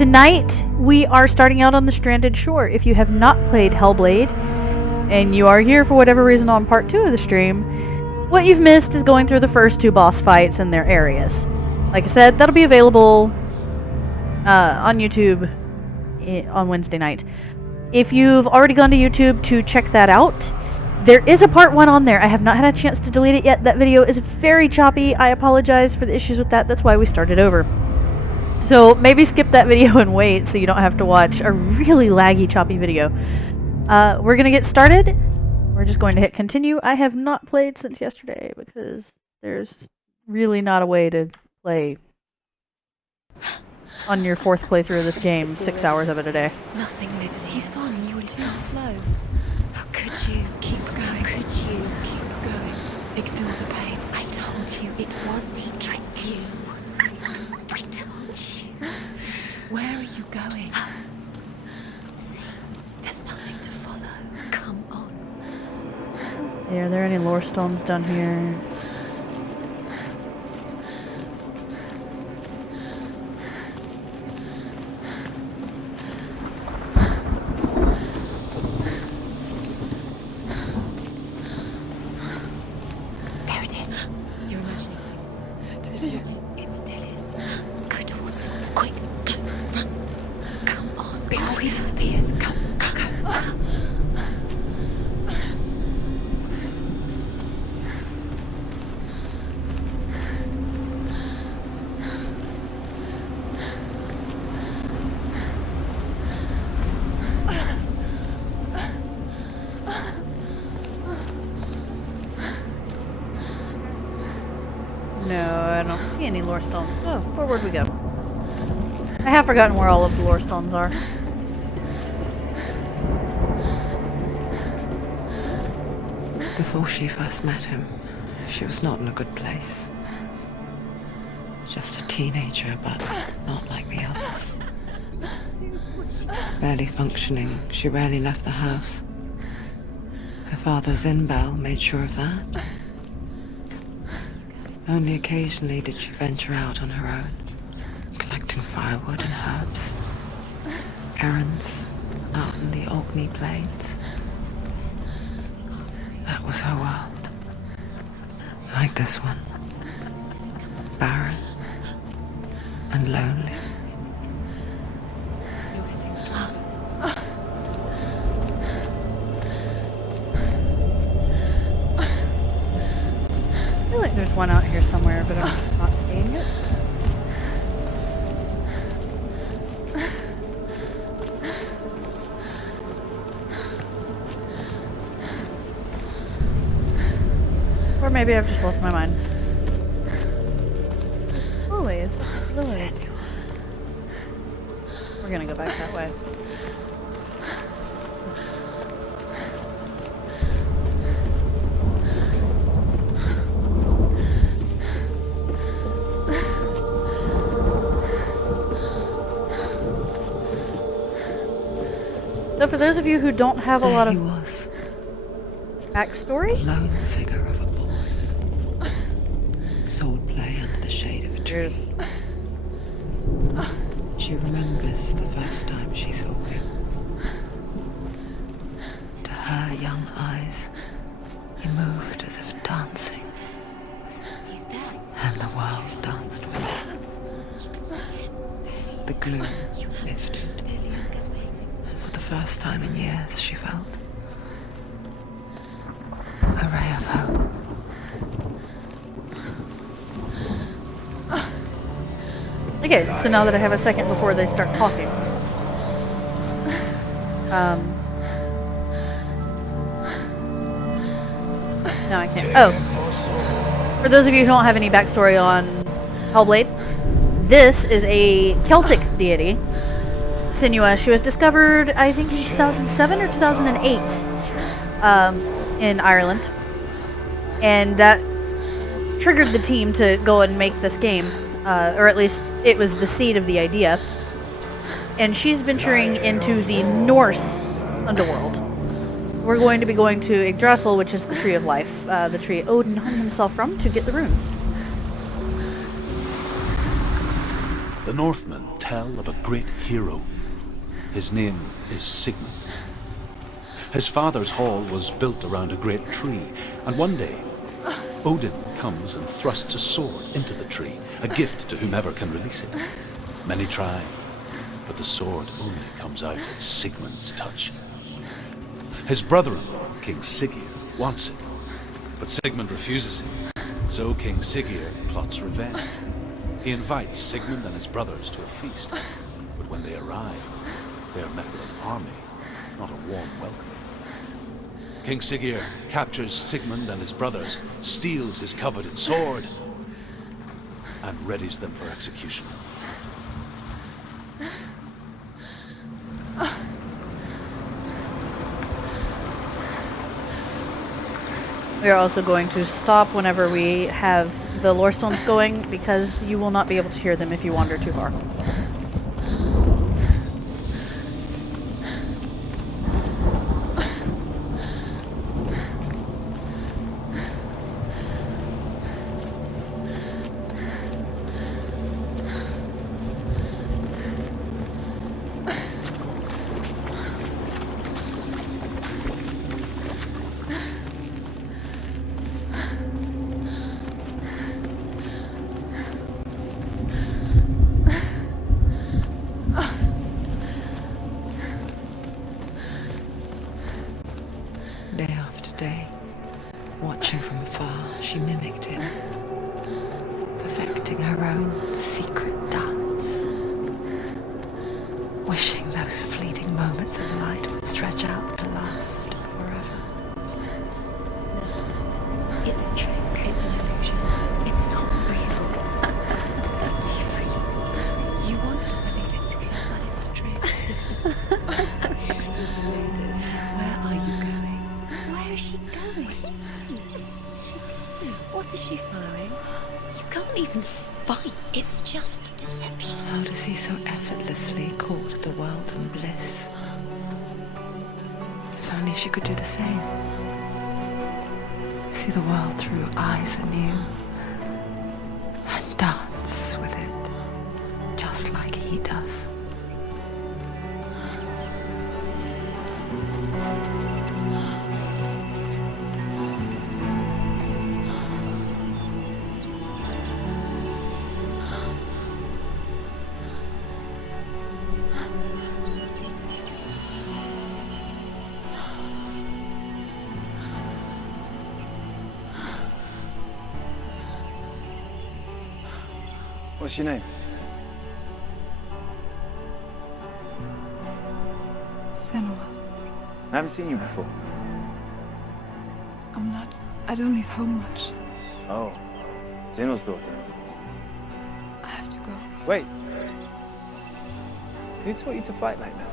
Tonight, we are starting out on the Stranded Shore. If you have not played Hellblade, and you are here for whatever reason on part 2 of the stream, what you've missed is going through the first 2 boss fights in their areas. Like I said, that'll be available on YouTube on Wednesday night. If you've already gone to YouTube to check that out, there is a part 1 on there. I have not had a chance to delete it yet. That video is very choppy. I apologize for the issues with that. That's why we started over. So maybe skip that video and wait so you don't have to watch a really laggy, choppy video. We're going to get started. We're just going to hit continue. I have not played since yesterday because there's really not a way to play on your 4th playthrough of this game 6 hours of it a day. Nothing lives here. He's gone. You were too slow. How could you keep going? How could you keep going? Ignore the pain. I told you it was. He tricked you. I told you. Where are you going? See, there's nothing to follow. Come on. Are there any lore stones down here? Any lore stones, so forward we go. I have forgotten where all of the lore stones are. Before she first met him, she was not in a good place. Just a teenager, but not like the others. Barely functioning, she rarely left the house. Her father's in-bell made sure of that. Only occasionally did she venture out on her own, collecting firewood and herbs, errands out in the Orkney Plains. That was her world. Like this one. Barren and lonely. I feel like there's one out here somewhere, but I'm just not seeing it. Or maybe I've just lost my mind. Always. We're gonna go back that way. So for those of you who don't have a lot of backstory, the lone figure of a boy. Swordplay under the shade of a tree. She remembers the first time she saw him. To her young eyes, he moved as if dancing. And the world danced with him. The gloom lifted. For the first time in years, she felt a ray of hope. Okay, so now that I have a second before they start talking. No, I can't. Oh. For those of you who don't have any backstory on Hellblade, this is a Celtic deity, Senua. She was discovered, I think, in 2007 or 2008 in Ireland. And that triggered the team to go and make this game. Or at least it was the seed of the idea. And she's venturing into the Norse underworld. We're going to be going to Yggdrasil, which is the Tree of Life, the tree Odin hung himself from to get the runes. The Northmen tell of a great hero. His name is Sigmund. His father's hall was built around a great tree, and one day, Odin comes and thrusts a sword into the tree, a gift to whomever can release it. Many try, but the sword only comes out at Sigmund's touch. His brother-in-law, King Siggeir, wants it, but Sigmund refuses it. So King Siggeir plots revenge. He invites Sigmund and his brothers to a feast, but when they arrive, they are met with an army, not a warm welcome. King Siggeir captures Sigmund and his brothers, steals his coveted sword, and readies them for execution. We are also going to stop whenever we have the lore stones going, because you will not be able to hear them if you wander too far. Day after day, watching from afar, she mimicked him, perfecting her own secret dance, wishing those fleeting moments of light would stretch out to last forever. It's a trick. It's an illusion. It's not real. It's free. You want to believe it's real, but it's a trick. You're deluded. Where are you going? Where is she going? What is she following? You can't even fight. It's just deception. How does he so effortlessly court the world and bliss? If only she could do the same. See the world through eyes anew and dance with it, just like he does. What's your name? Senua. I haven't seen you before. I don't leave home much. Oh, Zenua's daughter. I have to go. Wait. Who taught you to fight like that?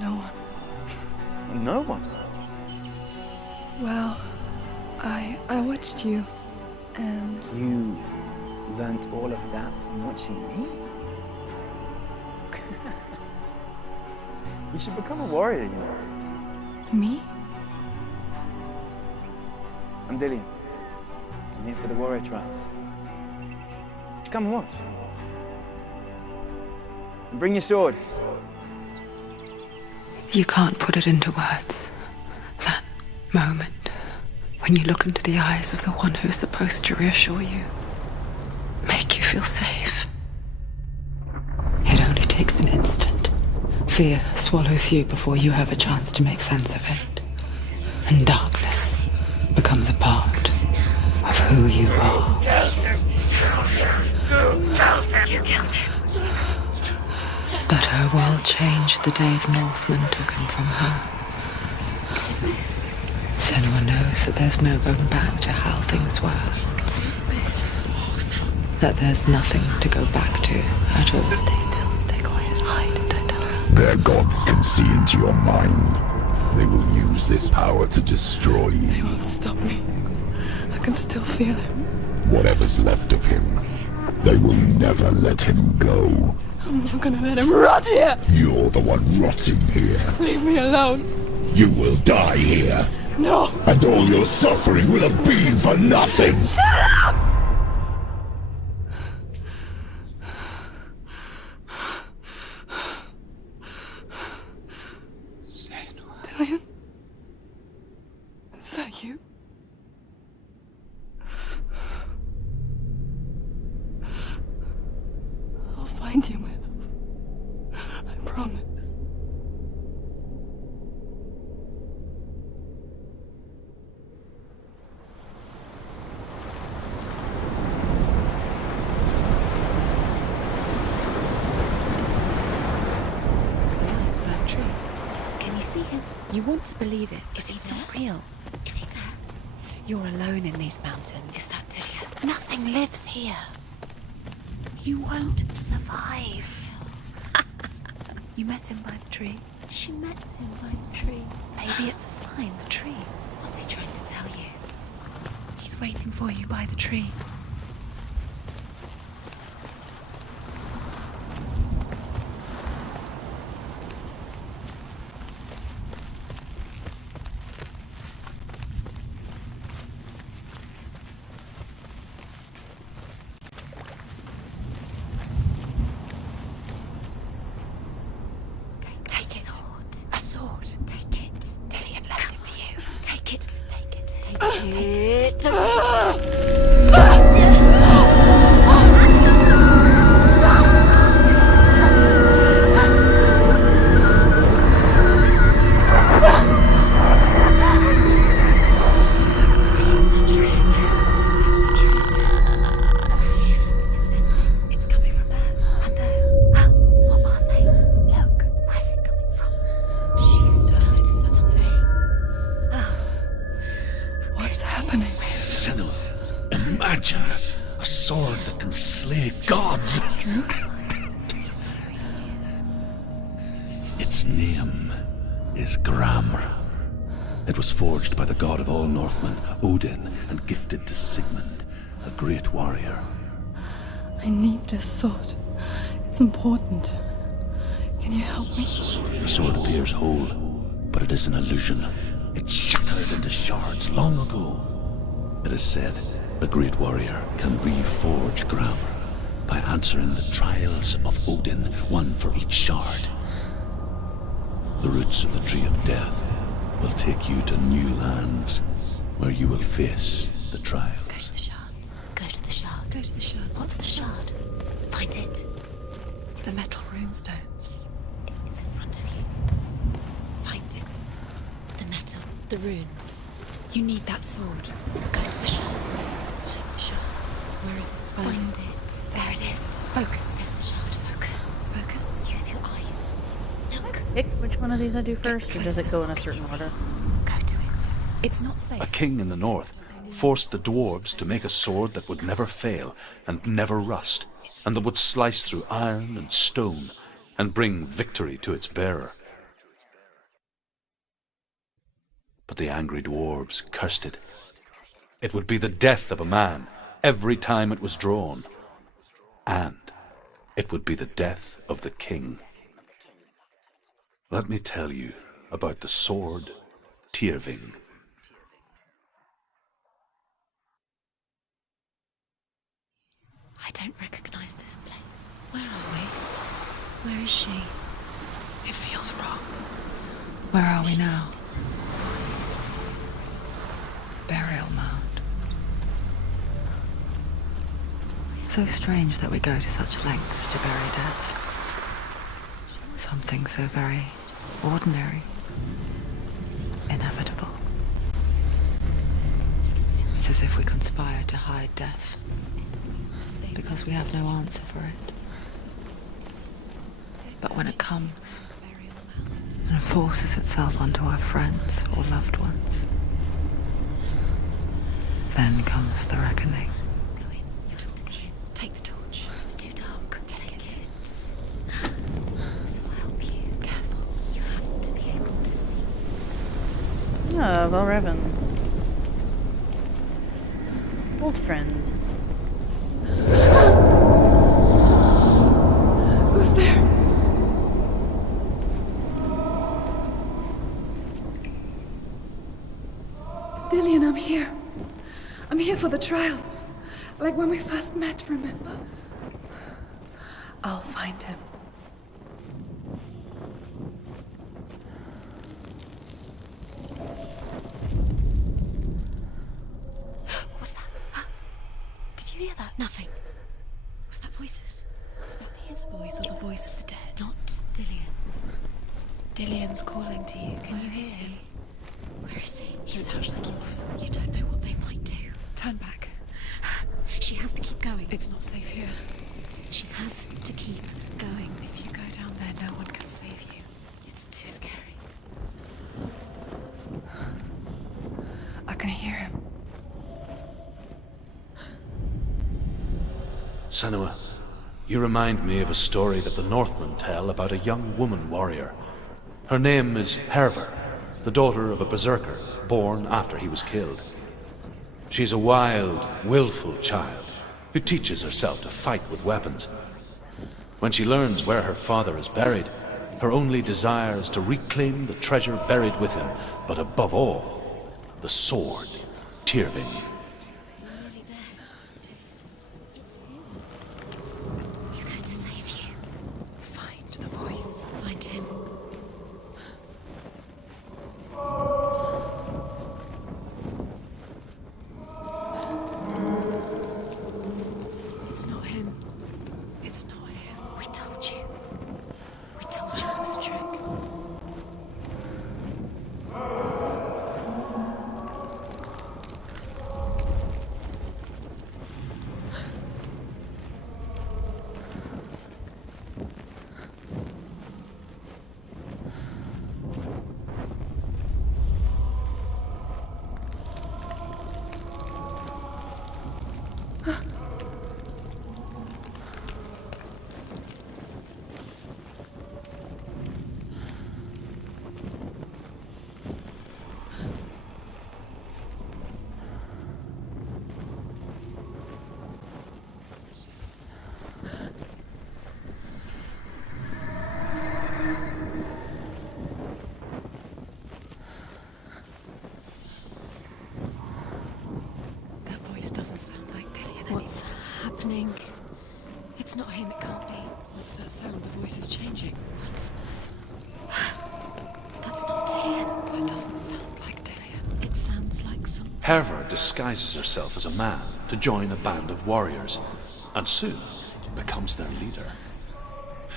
No one. No one. Well, I watched you, and You learnt all of that from watching me? You should become a warrior, you know. me? I'm Dillian. I'm here for the warrior trials. Come and watch. And bring your sword. You can't put it into words. That moment when you look into the eyes of the one who is supposed to reassure you, make you feel safe. It only takes an instant. Fear swallows you before you have a chance to make sense of it. And darkness becomes a part of who you are. You killed him. But her world changed the day the Northmen took him from her. Senua knows that there's no going back to how things were. That there's nothing to go back to at all. Stay still, stay quiet, hide, don't tell her. Their gods can see into your mind. They will use this power to destroy They you. won't stop me. I can still feel him. Whatever's left of him, they will never let him go. I'm not gonna let him rot here! You're the one rotting here. Leave me alone! You will die here. No! And all your suffering will have been for nothing. Shut up! find you, my love. I promise. That tree. Can you see him? You want to believe it, but he's not real. Is he there? You're alone in these mountains. Is that Delia? Nothing lives here. You won't survive. You met him by the tree. She met him by the tree. Maybe it's a sign, the tree. What's he trying to tell you? He's waiting for you by the tree. Imagine a sword that can slay gods. Its name is Gramr. It was forged by the god of all Northmen, Odin, and gifted to Sigmund, a great warrior. I need this sword. It's important. Can you help me? The sword appears whole, but it is an illusion. It shattered into shards long ago. It is said a great warrior can reforge Gramr by answering the trials of Odin, one for each shard. The roots of the Tree of Death will take you to new lands where you will face the trials. Go to the shards. Go to the shard. Go to the shard. What's the shard? Find it. It's the metal runestones. It's in front of you. Find it. The metal. The runes. You need that sword. Go to the shard. Find the shards. Where is it? Find it. There it is. Focus. There's the shard. Focus. Focus. Use your eyes. Look. Pick which one of these I do first, or does it go in a certain order? Go to it. It's not safe. A king in the north forced the dwarves to make a sword that would never fail and never rust, and that would slice through iron and stone and bring victory to its bearer. But the angry dwarves cursed it. It would be the death of a man every time it was drawn, and it would be the death of the king. Let me tell you about the sword Tyrving. I don't recognize this place. Where are we? Where is she? It feels wrong. Where are we now? Burial mound. So strange that we go to such lengths to bury death. Something so very ordinary, inevitable. It's as if we conspire to hide death, because we have no answer for it. But when it comes and forces itself onto our friends or loved ones, then comes the reckoning. Go in. You have to go in. Take the torch. It's too dark. Take it. So I'll help you. Careful. You have to be able to see. Oh, Valraven. Old friend. Who's there? Dillian, I'm here. I'm here for the trials. Like when we first met, remember? I'll find him. What was that? Huh? Did you hear that? Nothing. Was that voices? Was that his voice? voice or the voice of the dead? Not Dillian. Dillian's calling to you. Can you hear him? Where is he? He sounds like he's... You don't know what they might do. Turn back. She has to keep going. It's not safe here. She has to keep going. If you go down there, no one can save you. It's too scary. I can hear him. Senua, you remind me of a story that the Northmen tell about a young woman warrior. Her name is Herver, the daughter of a berserker born after he was killed. She's a wild, willful child who teaches herself to fight with weapons. When she learns where her father is buried, her only desire is to reclaim the treasure buried with him, but above all, the sword, Tyrving. He's going to save you. Find the voice. Find him. It's not him. It's not him. We told you. We told you it was a trick. That voice doesn't sound like Dillian. What's happening? It's not him, it can't be. What's that sound? The voice is changing. What? That's not Dillian. That doesn't sound like Dillian. It sounds like some... Herver disguises herself as a man to join a band of warriors, and soon becomes their leader.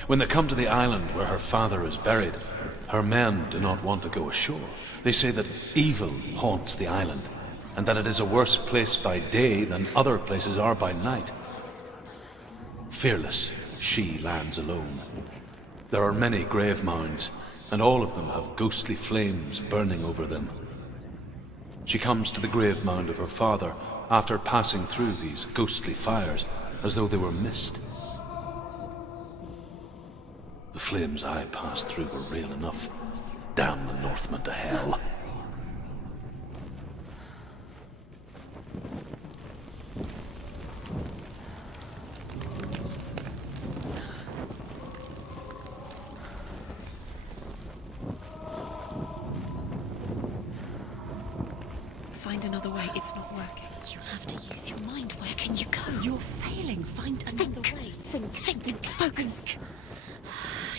When they come to the island where her father is buried, her men do not want to go ashore. They say that evil haunts the island, and that it is a worse place by day than other places are by night. Fearless, she lands alone. There are many grave mounds, and all of them have ghostly flames burning over them. She comes to the grave mound of her father after passing through these ghostly fires as though they were mist. The flames I passed through were real enough. Damn the Northmen to hell. Find another way. It's not working. You have to use your mind. Where can you go? You're failing. Find another way. Think. Focus.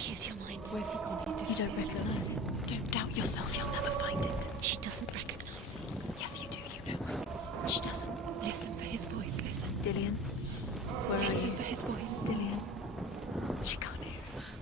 Use your mind. Where's he gone? He's You disappeared. don't recognize it. Don't doubt yourself. You'll never find it. She doesn't recognize it. Yes, you do. You know. She doesn't. Listen for his voice. Listen. Dillian? Where Listen are you? for his voice. Dillian? She can't hear us.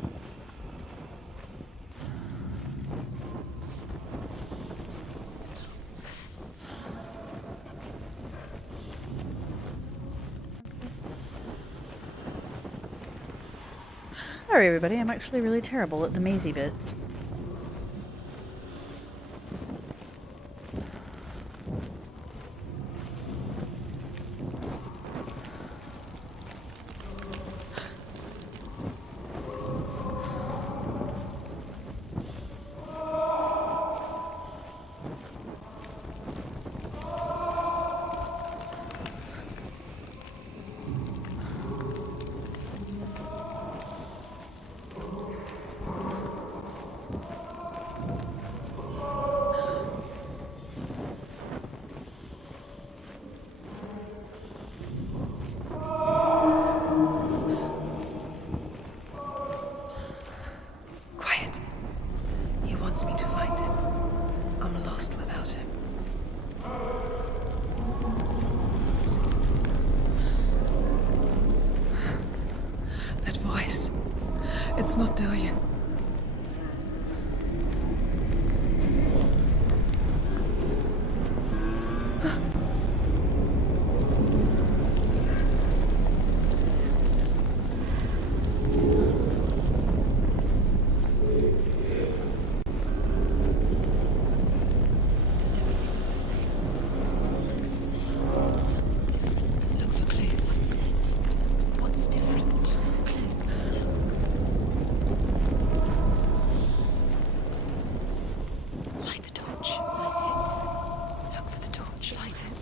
Sorry everybody, I'm actually really terrible at the mazy bits. Quiet. He wants me to find him. I'm lost without him. That voice. It's not Dillian. Does everything look the same? It looks the same. Something's different. Look for clues. What is it? What's different? There's a clue. Light the torch. Light it. Look for the torch. Light it.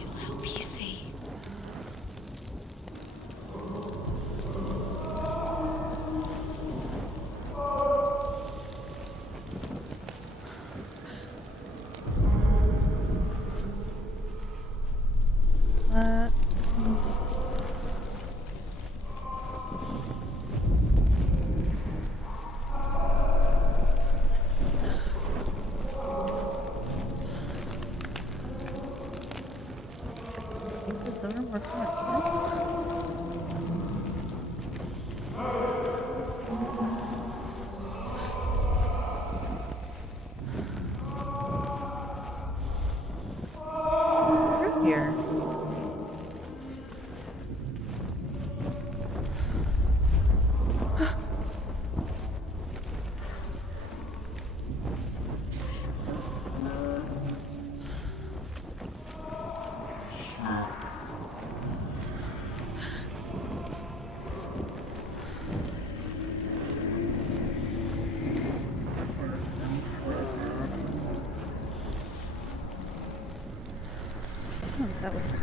It'll help you see. Uh, I think there's seven more cards. Through here. Oh, that was.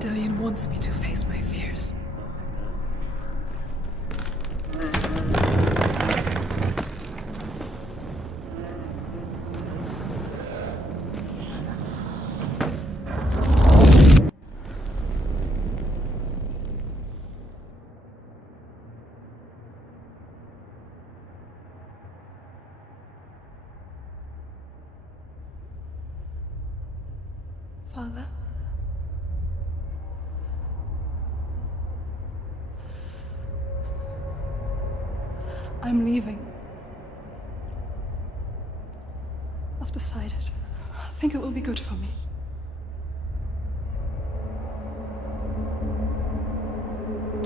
Dillian wants me to face my fears. Father? I'm leaving. I've decided. I think it will be good for me.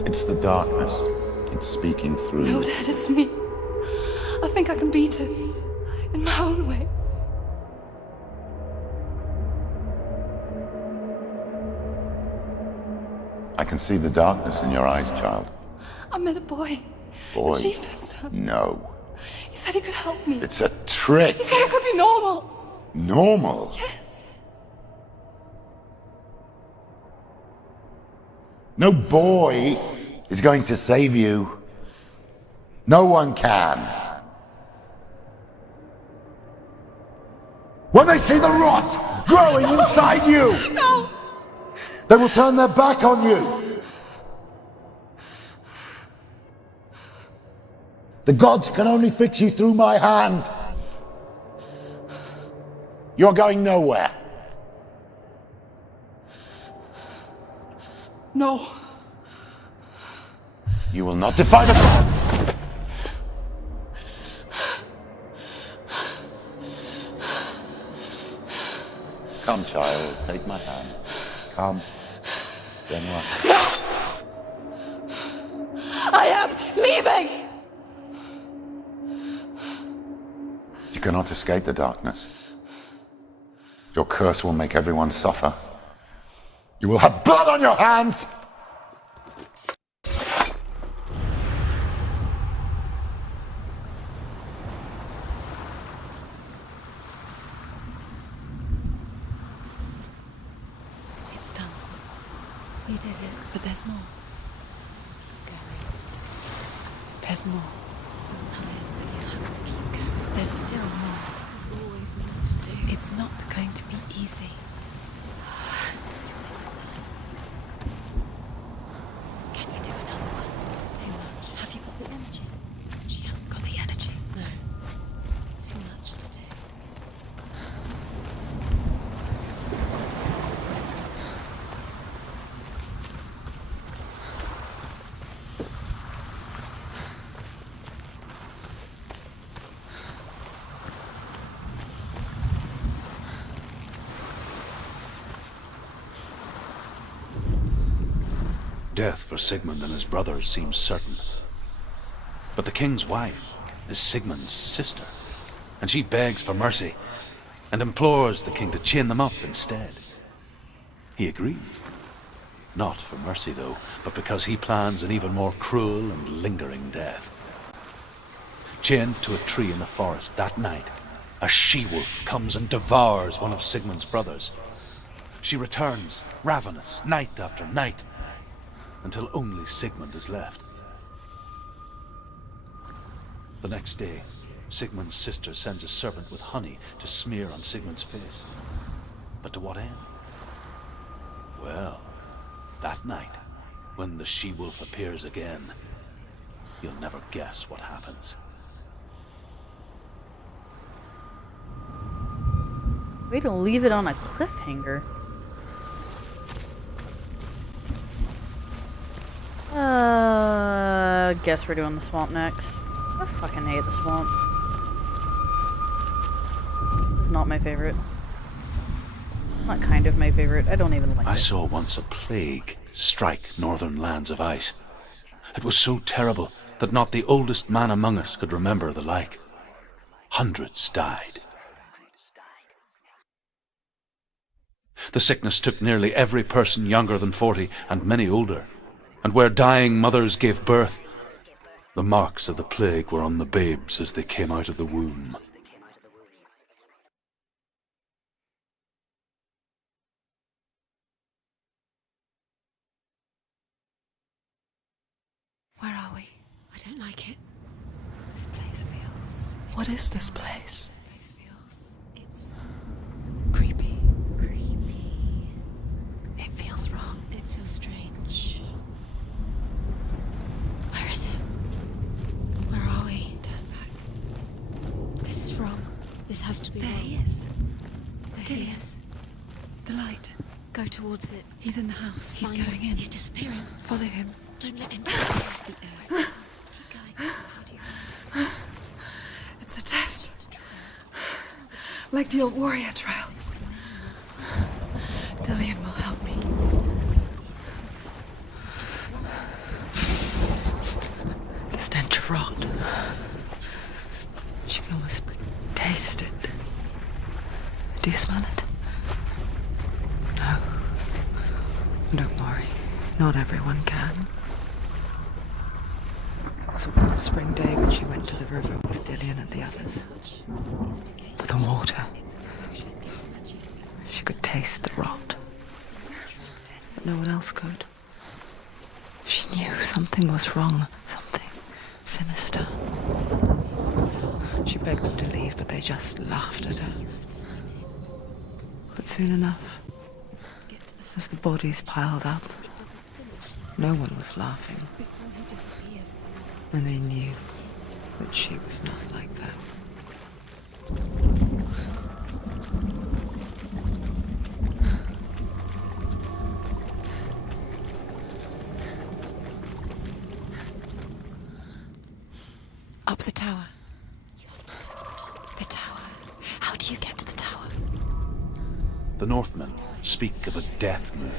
It's the darkness. It's speaking through No, you. Dad, it's me. I think I can beat it. In my own way. I can see the darkness in your eyes, child. I met a boy. Boy. The chief himself. No. He said he could help me. It's a trick. He said I could be normal. Normal. Yes. No boy is going to save you. No one can. When they see the rot growing inside you, No! they will turn their back on you. The gods can only fix you through my hand. You're going nowhere. No. You will not defy the gods. Come, child, take my hand. Come. Senua. I am leaving! You cannot escape the darkness. Your curse will make everyone suffer. You will have blood on your hands! It's done. We did it. But there's more. Going. There's more. I'm tired, but you have to keep going. There's still more. There's always more to do. It's not going to be easy. Death for Sigmund and his brothers seems certain. But the king's wife is Sigmund's sister, and she begs for mercy and implores the king to chain them up instead. He agrees. Not for mercy, though, but because he plans an even more cruel and lingering death. Chained to a tree in the forest that night, a she-wolf comes and devours one of Sigmund's brothers. She returns, ravenous, night after night, until only Sigmund is left. The next day, Sigmund's sister sends a servant with honey to smear on Sigmund's face. But to what end? Well, that night, when the she-wolf appears again, you'll never guess what happens. Way to leave it on a cliffhanger. Guess we're doing the swamp next. I fucking hate the swamp. It's not my favorite. Not kind of my favorite. I don't even like it. I saw once a plague strike northern lands of ice. It was so terrible that not the oldest man among us could remember the like. Hundreds died. The sickness took nearly every person younger than 40 and many older. And where dying mothers gave birth, the marks of the plague were on the babes as they came out of the womb. Where are we? I don't like it. This place feels... What is this place? This place feels... It's... creepy. Creepy. It feels wrong. It feels strange. Where is it? Where are we? Turn back. This is wrong. This has to be There wrong. he is. There he is. The light. Go towards it. He's in the house. He's Find going in. He's disappearing. Follow him. Don't let him disappear. Keep going. How do you find it? It's a test. Like the old warrior trials. Dillian will help me. The stench of rot. She can almost taste it. Do you smell it? No. Don't worry. Not everyone can. It was a warm spring day when she went to the river with Dillian and the others. But the water... She could taste the rot. But no one else could. She knew something was wrong. Something sinister. She begged them to leave, but they just laughed at her. But soon enough, as the bodies piled up, no one was laughing. And they knew that she was not like that. Up the tower. The tower. How do you get to the tower? The Northmen speak of a death moon,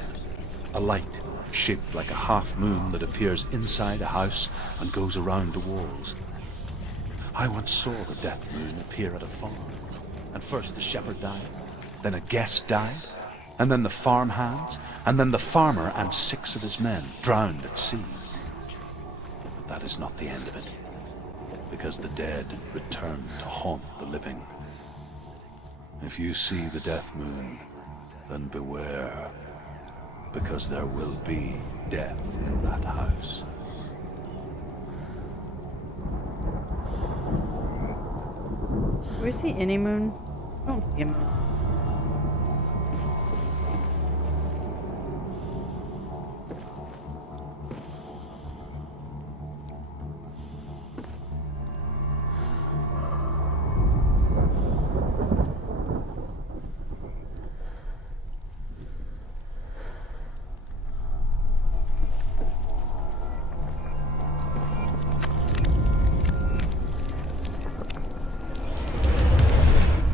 a light shaped like a half moon that appears inside a house and goes around the walls. I once saw the death moon appear at a farm, and first the shepherd died, then a guest died, and then the farm hands, and then the farmer and 6 of his men drowned at sea. But that is not the end of it, because the dead return to haunt the living. If you see the death moon, then beware, because there will be death in that house. Do we see any moon? I don't see a moon.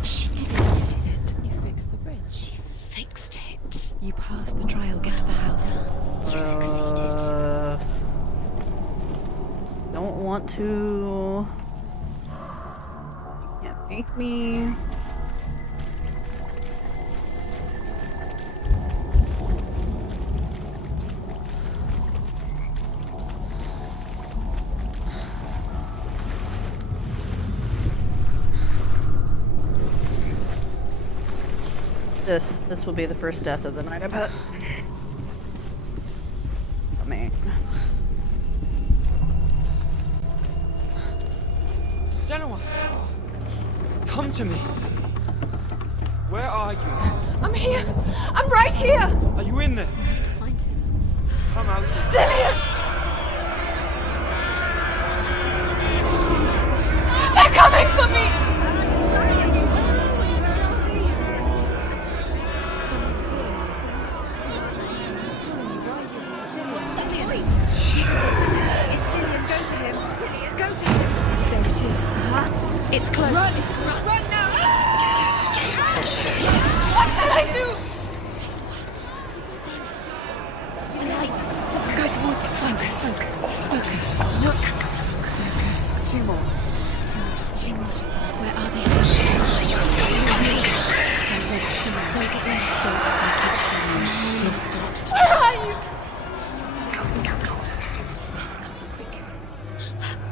She didn't. want to... Yeah, make me... This will be the first death of the night, I bet. Senua! Come to me! Where are you? I'm here! I'm right here! Are you in there? I have to find him. Come out. Dillian! They're coming for me! I'm dying, you. I see you. It's too much. Someone's calling you. Someone's calling you. Why are you? What's that voice? It's Dillian. Go to him. Dillian. Go to him. There it is. It's close. Run! Run now! What should I do? The light. Go towards it. Focus. Focus. Look. Focus. Two more. Two more. Where are they? Don't let someone. Don't get lost. Don't let it someone. You'll start to. Where are you?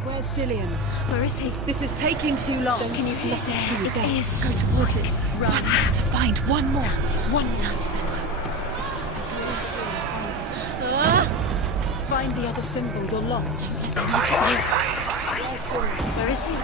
Where's Dillian? Where is he? This is taking too long. Can you let it see? It is. Go towards it. Run. I have to find one more. One more. Senua. Find the other symbol. You're lost. Let them look at you. Where is he?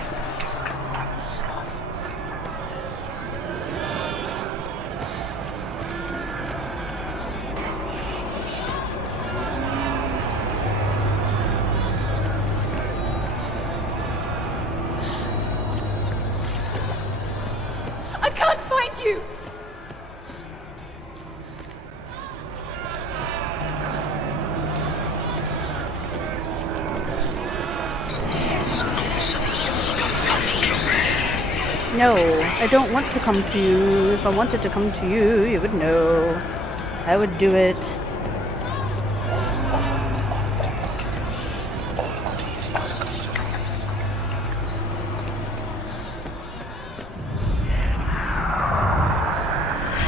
I can't find you! No, I don't want to come to you. If I wanted to come to you, you would know. I would do it.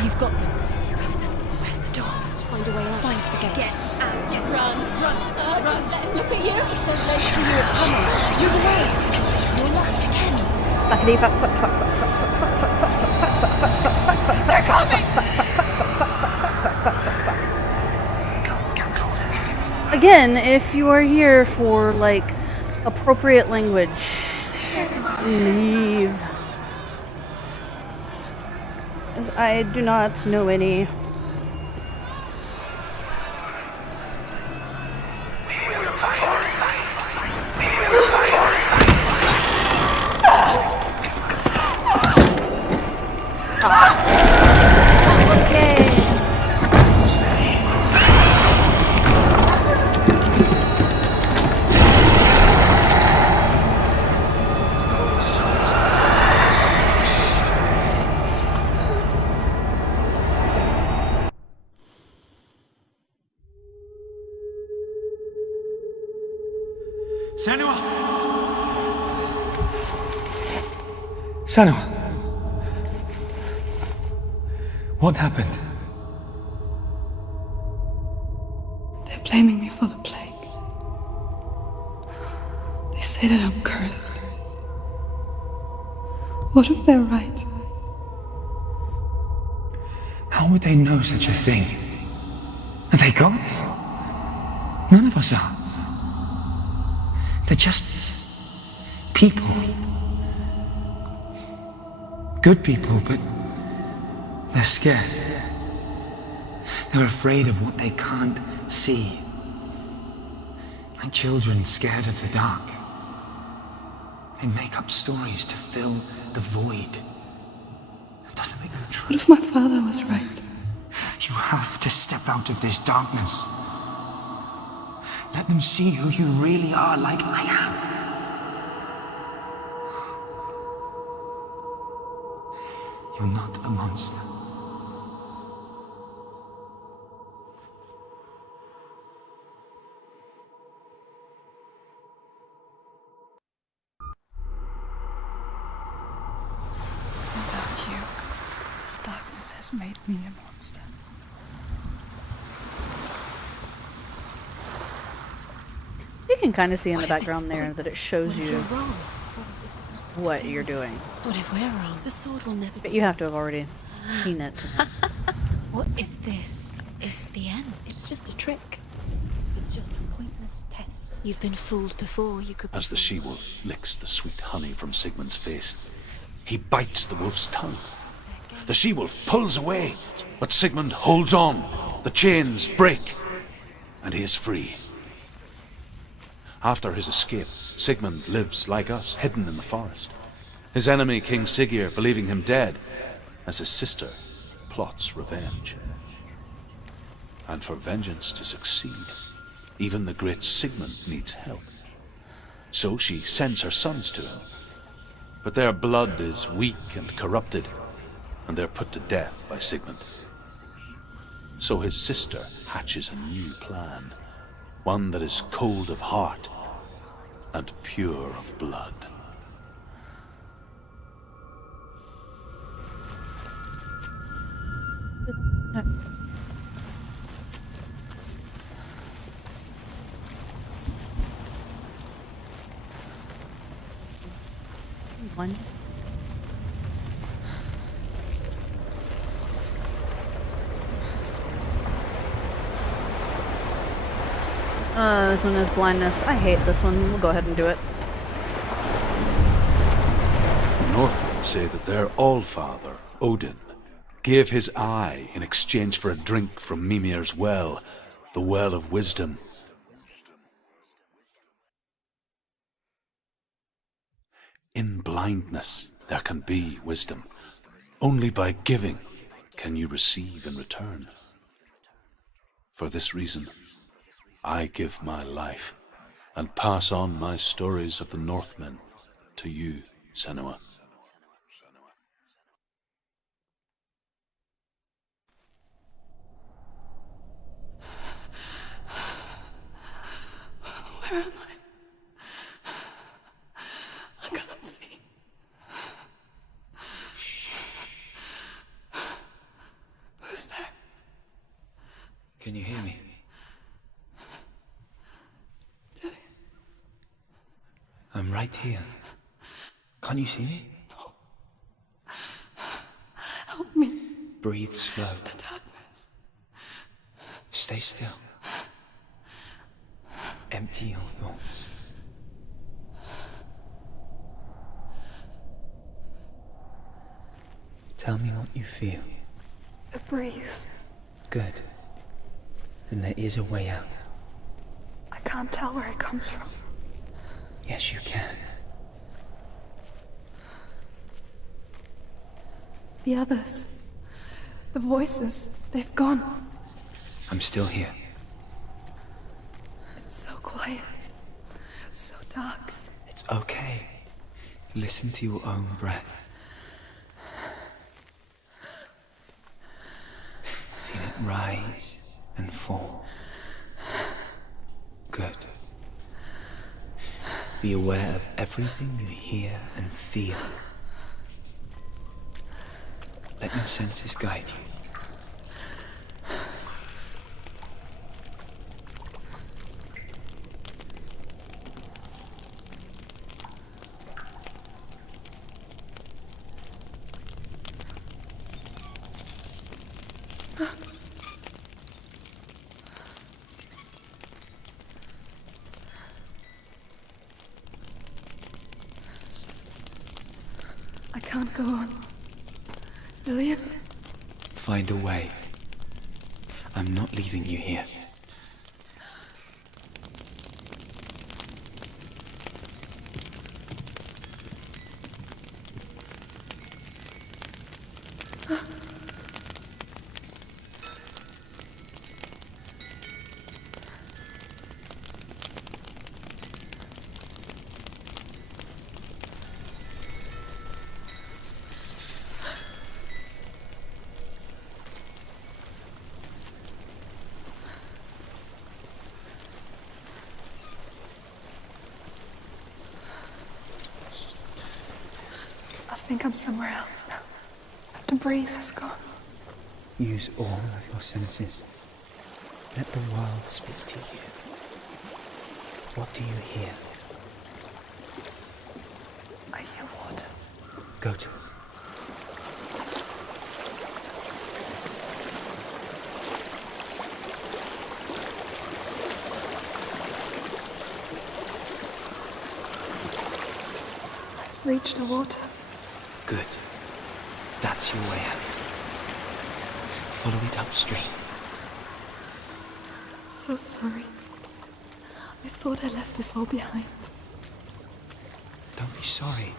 You've got them. You have them. Where's the door? Find a way out. Find the gate. Get out. Run. Don't let him look at you! Don't let it see you. It's coming. Move away. You're lost again. Fuckity fuck fuck fuck fuck fuck fuck fuck fuck fuck fuck. They're coming! Again, if you are here for like appropriate language, leave. As I do not know any. Senua! Senua! What happened? They're blaming me for the plague. They say that I'm cursed. What if they're right? How would they know such a thing? Are they gods? None of us are. They're just people. Good people, but they're scared. They're afraid of what they can't see. Like children scared of the dark. They make up stories to fill the void. That doesn't make them true. What if my father was right? You have to step out of this darkness. Let them see who you really are, like I have. You're not a monster. This darkness has made me a monster. You can kind of see in the What if this is background there that it pointless? shows What if you you're wrong? What if this is not what you're doing. What if we're wrong? The sword will never But be you have to have already seen it. What if this is the end? It's just a trick. It's just a pointless test. You've been fooled before, you could be As the fooled. she-wolf licks the sweet honey from Sigmund's face, he bites the wolf's tongue. The she-wolf pulls away, but Sigmund holds on. The chains break, and he is free. After his escape, Sigmund lives like us, hidden in the forest. His enemy, King Siggeir, believing him dead, as his sister plots revenge. And for vengeance to succeed, even the great Sigmund needs help. So she sends her sons to him. But their blood is weak and corrupted, and they're put to death by Sigmund. So his sister hatches a new plan, one that is cold of heart and pure of blood. One. This one is blindness. I hate this one. We'll go ahead and do it. Northmen say that their Allfather, Odin, gave his eye in exchange for a drink from Mimir's well, the Well of Wisdom. In blindness there can be wisdom. Only by giving can you receive in return. For this reason, I give my life and pass on my stories of the Northmen to you, Senua. Where am I? I can't see. Who's there? Can you hear me? Dillian. I'm right here. Can't you see me? Help me. Breathe slow. It's the darkness. Stay still. Empty your thoughts. Tell me what you feel. A breeze. Good. Then there is a way out. I can't tell where it comes from. Yes, you can. The others. The voices. They've gone. I'm still here. It's so quiet. So dark. It's okay. Listen to your own breath. Feel it rise and fall. Good. Be aware of everything you hear and feel. Let your senses guide you. I can't go on. Dillian? Find a way. I'm not leaving you here. I think I'm somewhere else now. The breeze has gone. Use all of your senses. Let the world speak to you. What do you hear? I hear water. Go to it. I've reached the water. Good. That's your way out. Follow it upstream. I'm so sorry. I thought I left this all behind. Don't be sorry.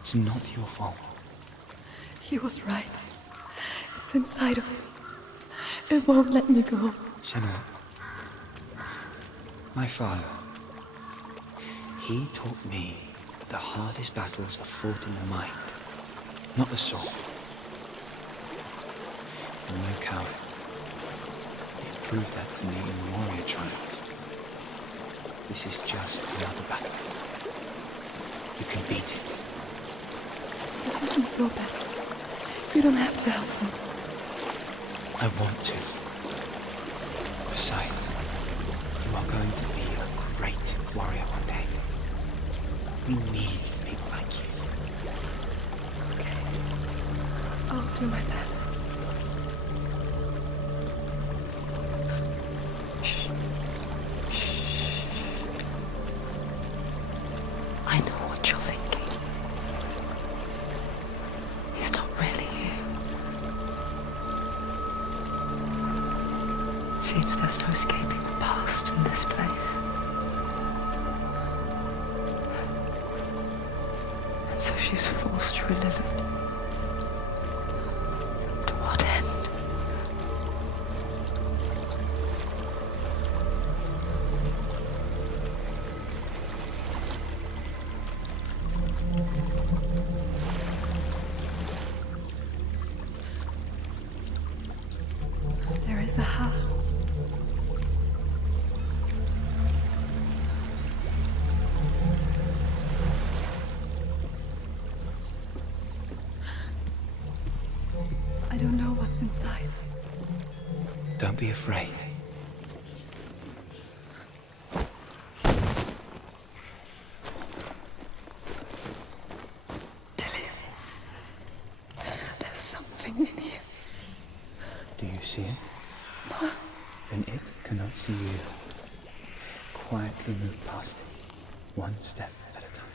It's not your fault. He was right. It's inside of me. It won't let me go. Senua, my father, he taught me that the hardest battles are fought in the mind, not the soul. I'm no coward. He proved that to me in the warrior trials. This is just another battle. You can beat it. This isn't your battle. You don't have to help me. I want to. Besides, you are going to be a great warrior one day. We need people like you. Okay. I'll do my best. I know what you're thinking. He's not really here. Seems there's no escaping the past in this place. And so she's forced to relive it. To what end? There is a house. I don't know what's inside. Don't be afraid. Dillian, there's something in here. Do you see it? No. When it cannot see you, quietly move past it, one step at a time.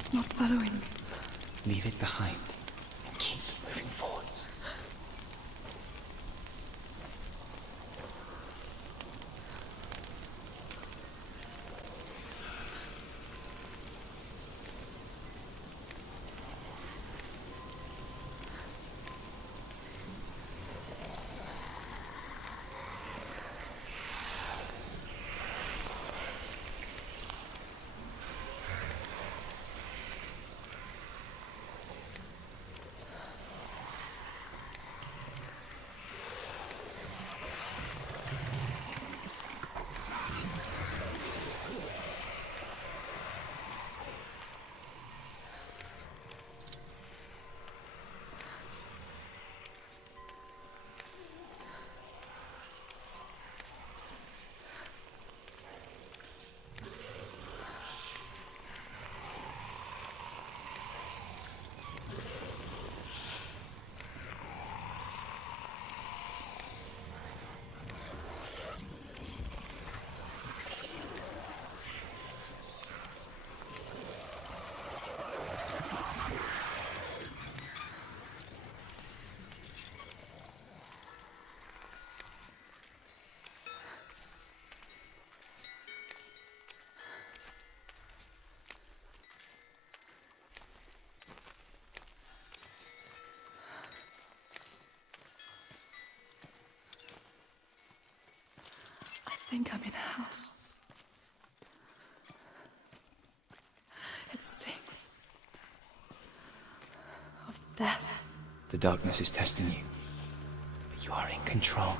It's not following me. Leave it behind and keep moving forwards. think I'm in a house. It stinks of death. The darkness is testing you, but you are in control.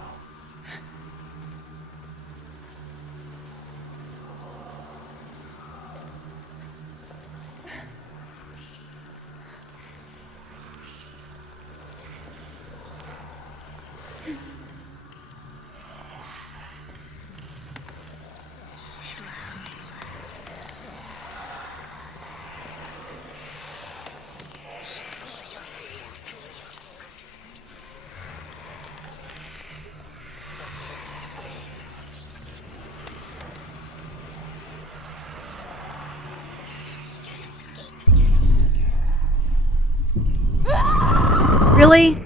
Really?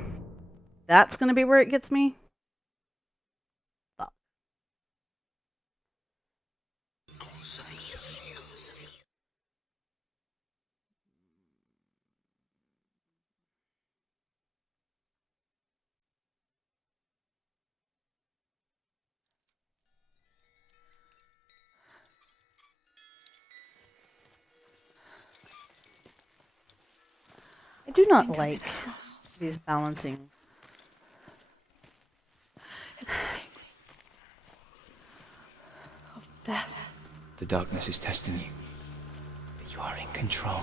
That's gonna be where it gets me? Fuck. I do not like these balancing. It stinks of death. The darkness is testing you, but you are in control.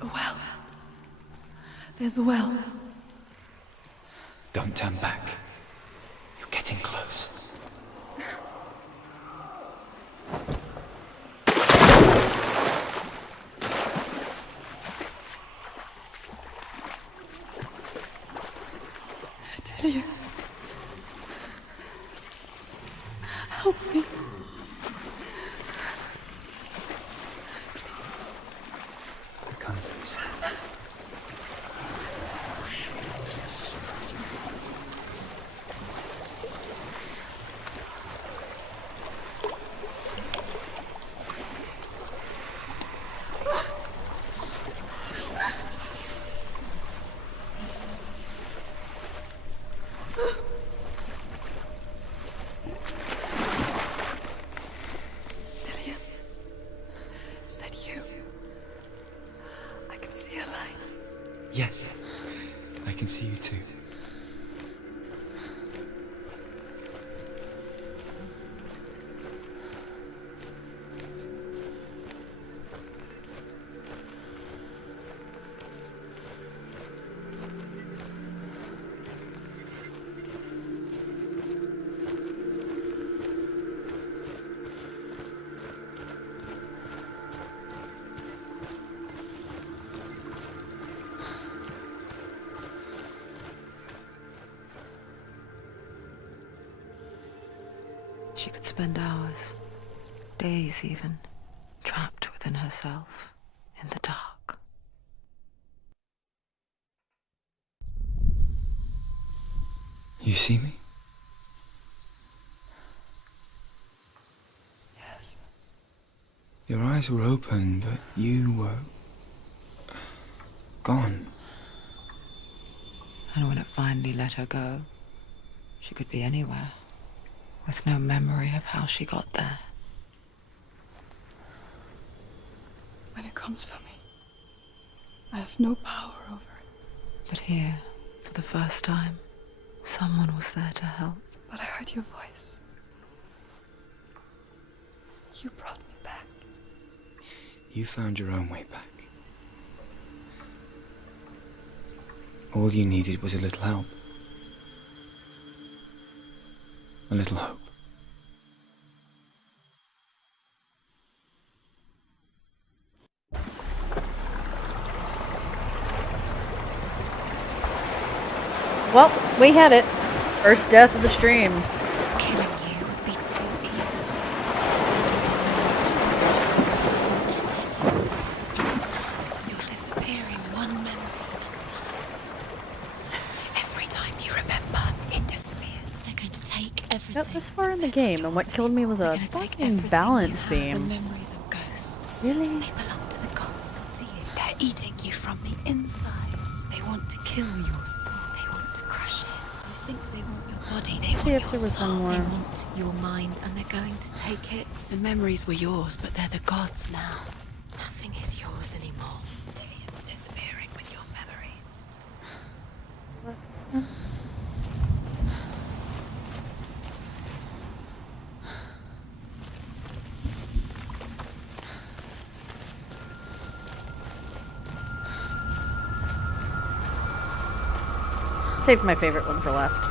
A well. There's a well. Don't turn back. You're getting close. Delia. Help me. Come to me, son. Delia. Is that you? I can see a light. Yes, I can see you too. She could spend hours, days even, trapped within herself, in the dark. You see me? Yes. Your eyes were open, but you were gone. And when it finally let her go, she could be anywhere, with no memory of how she got there. When it comes for me, I have no power over it. But here, for the first time, someone was there to help. But I heard your voice. You brought me back. You found your own way back. All you needed was a little help. A little hope. Well, we had it. First death of the stream. Killing you would be too easy. You're disappearing one memory. Every time you remember, it disappears. They're going to take everything. Got this far in the game, and what killed me was a fucking balance beam. The memories of ghosts. Really? They belong to the gods, not to you. They're eating you from the inside. They want to kill your soul. They want to crush it. I think they want your body. They Let's see want if your there was soul. one more. They want your mind, and they're going to take it. The memories were yours, but they're the gods now. Nothing is yours anymore. Dillian's disappearing with your memories. Saved my favorite one for last.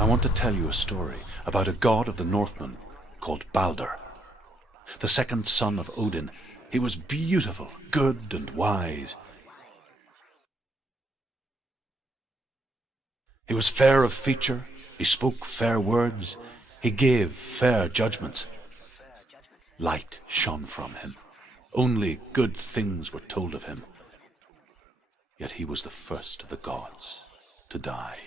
I want to tell you a story about a god of the Northmen called Balder. The second son of Odin. He was beautiful, good, and wise. He was fair of feature, he spoke fair words, he gave fair judgments. Light shone from him. Only good things were told of him. Yet he was the first of the gods to die.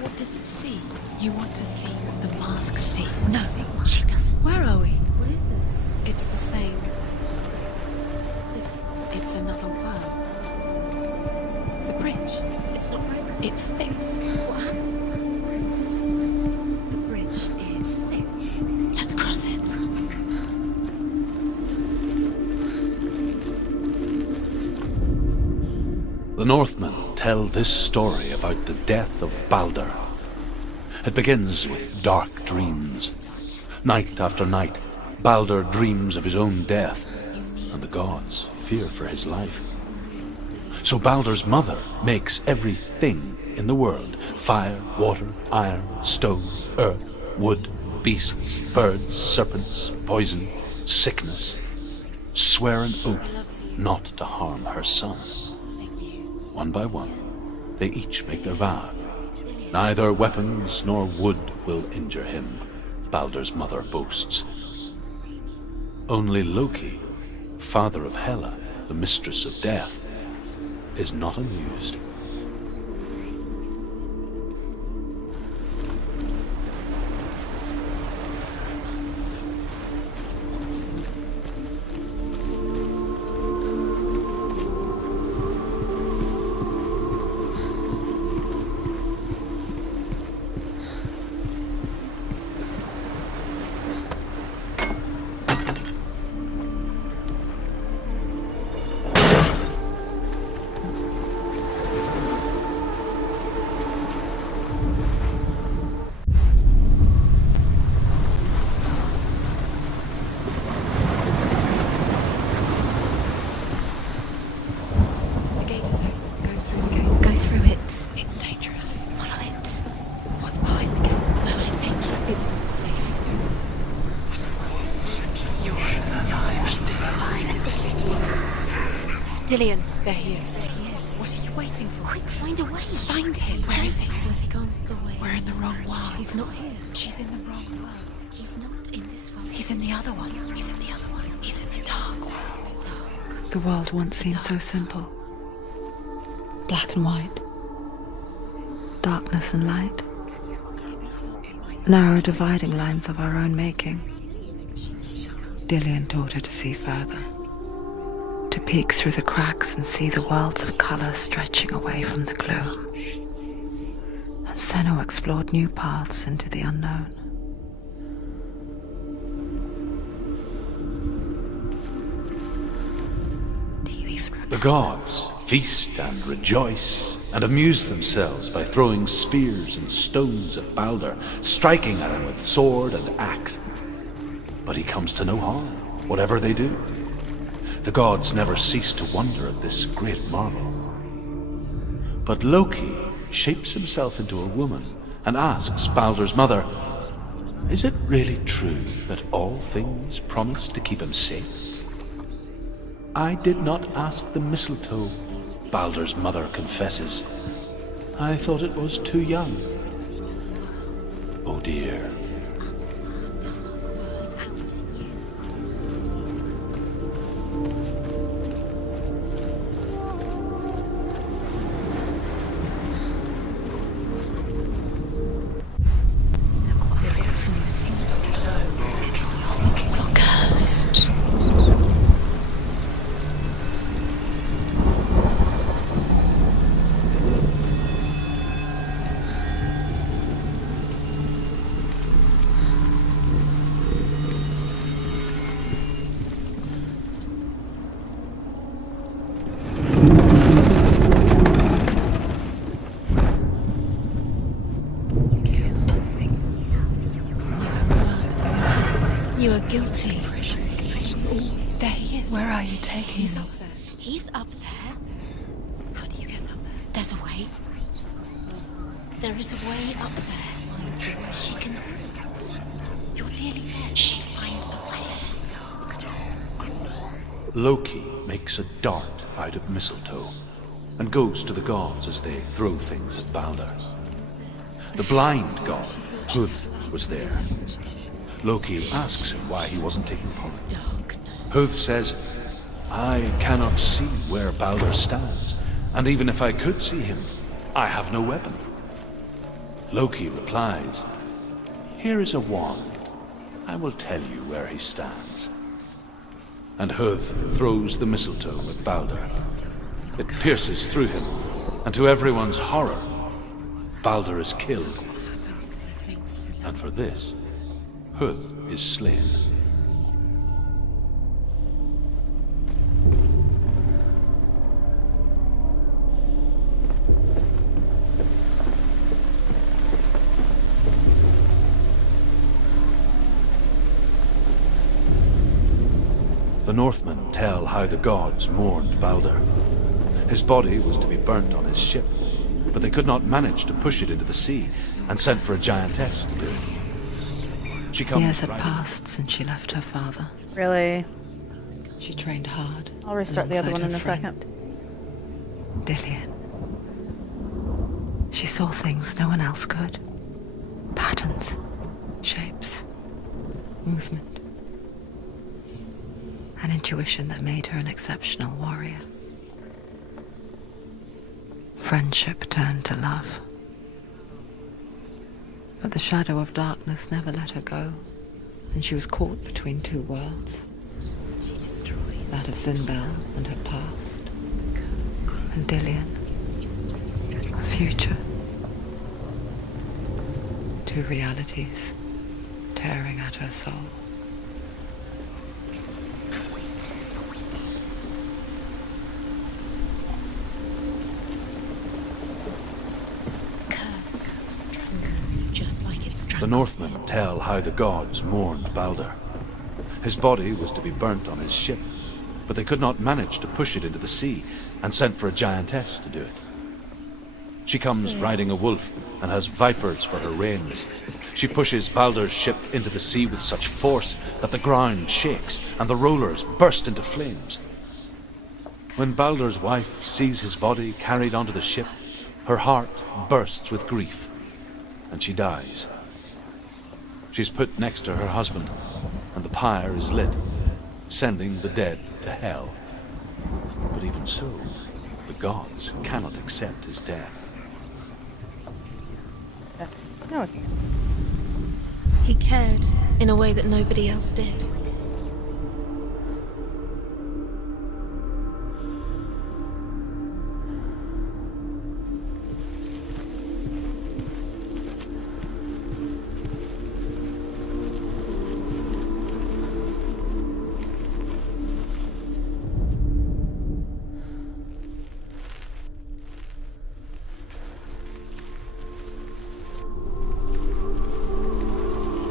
What does it see? You want to see what the mask sees. No, she doesn't. Where are we? What is this? It's the same. It's another world. The bridge. It's not broken. It's fixed. What happened? The bridge is fixed. Let's cross it. The Northmen tell this story about the death of Balder. It begins with dark dreams. Night after night, Balder dreams of his own death, and the gods fear for his life. So Balder's mother makes everything in the world: fire, water, iron, stone, earth, wood, beasts, birds, serpents, poison, sickness, swear an oath not to harm her son. One by one, they each make their vow. Neither weapons nor wood will injure him, Balder's mother boasts. Only Loki, father of Hela, the mistress of death, is not amused. The gate is open. Go through the gate. Go through it. It's dangerous. Follow it. What's behind the gate? Where will it take you? It's not safe. Dillian. There he is. There he is. What are you waiting for? Quick, find a way. Find him. Where is he? Where's he gone? The way. We're in the wrong world. He's not here. She's in the wrong world. He's not in this world. He's in the other one. He's in the other one. He's in the dark world. the dark. The world once seemed so simple. Black and white. Darkness and light. Narrow dividing lines of our own making. Dillian taught her to see further. To peek through the cracks and see the worlds of colour stretching away from the gloom. And Senua explored new paths into the unknown. Do you even remember? The gods feast and rejoice and amuse themselves by throwing spears and stones at Balder, striking at him with sword and axe. But he comes to no harm, whatever they do. The gods never cease to wonder at this great marvel. But Loki shapes himself into a woman and asks Balder's mother, "Is it really true that all things promise to keep him safe?" "I did not ask the mistletoe," Balder's mother confesses. "I thought it was too young." Oh dear. You're cursed. You are guilty. There he is. Where are you taking He's him? up there. He's up there. How do you get up there? There's a way. There is a way up there. Find the way. She can do it. You're nearly there. Just find the way. Loki makes a dart out of mistletoe and goes to the gods as they throw things at Balder. The blind god, Huth, was there. Loki asks him why he wasn't taking part. Huth says, "I cannot see where Balder stands, and even if I could see him, I have no weapon." Loki replies, "Here is a wand. I will tell you where he stands." And Huth throws the mistletoe at Balder. It pierces through him, and to everyone's horror, Balder is killed. And for this, Huth is slain. The Northmen tell how the gods mourned Balder. His body was to be burnt on his ship, but they could not manage to push it into the sea and sent for a giantess to do it. She comes Years had riding- passed since she left her father. Really? She trained hard. I'll restart the other one alongside in a her friend, second. Dillian. She saw things no one else could. Patterns, shapes, movement. An intuition that made her an exceptional warrior. Friendship turned to love. But the shadow of darkness never let her go, and she was caught between two worlds. That of Zinbel and her past, and Dillian, her future. Two realities tearing at her soul. Curse. Strangle. Just like it's The strangled. Northmen tell how the gods mourned Balder. His body was to be burnt on his ship, but they could not manage to push it into the sea and sent for a giantess to do it. She comes riding a wolf and has vipers for her reins. She pushes Balder's ship into the sea with such force that the ground shakes and the rollers burst into flames. When Balder's wife sees his body carried onto the ship, her heart bursts with grief, and she dies. She's put next to her husband, and the pyre is lit, sending the dead to hell. But even so, the gods cannot accept his death. No, okay. He cared in a way that nobody else did.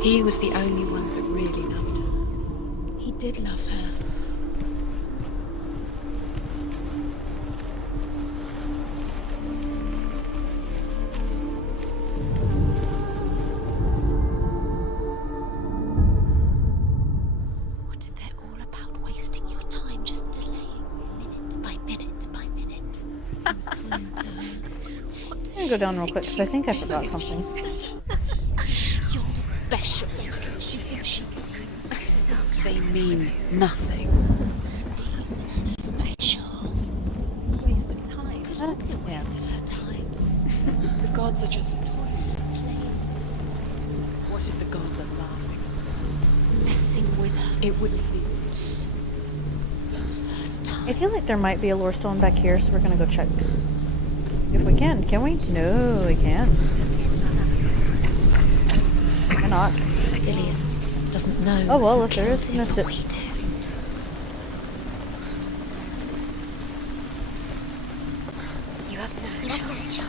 He was the only one that really loved her. He did love her. What if they're all about wasting your time, just delaying minute by minute by minute? I'm gonna go down real quick because I think I forgot something. You're special. She thinks she can They mean nothing. be special. Waste of time. Could all be a waste of her time. The gods are just What if the gods are laughing? Messing with her. It wouldn't be. First time. I feel like there might be a lore stone back here, so we're gonna go check. If we can. Can we? No, we can't. Why not? Dillian doesn't know. Oh well, who if there is, killed we him, missed but it. we do. You have no choice.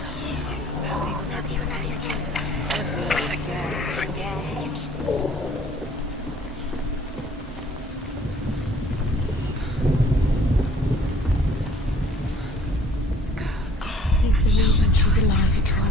He's the reason she's alive at all.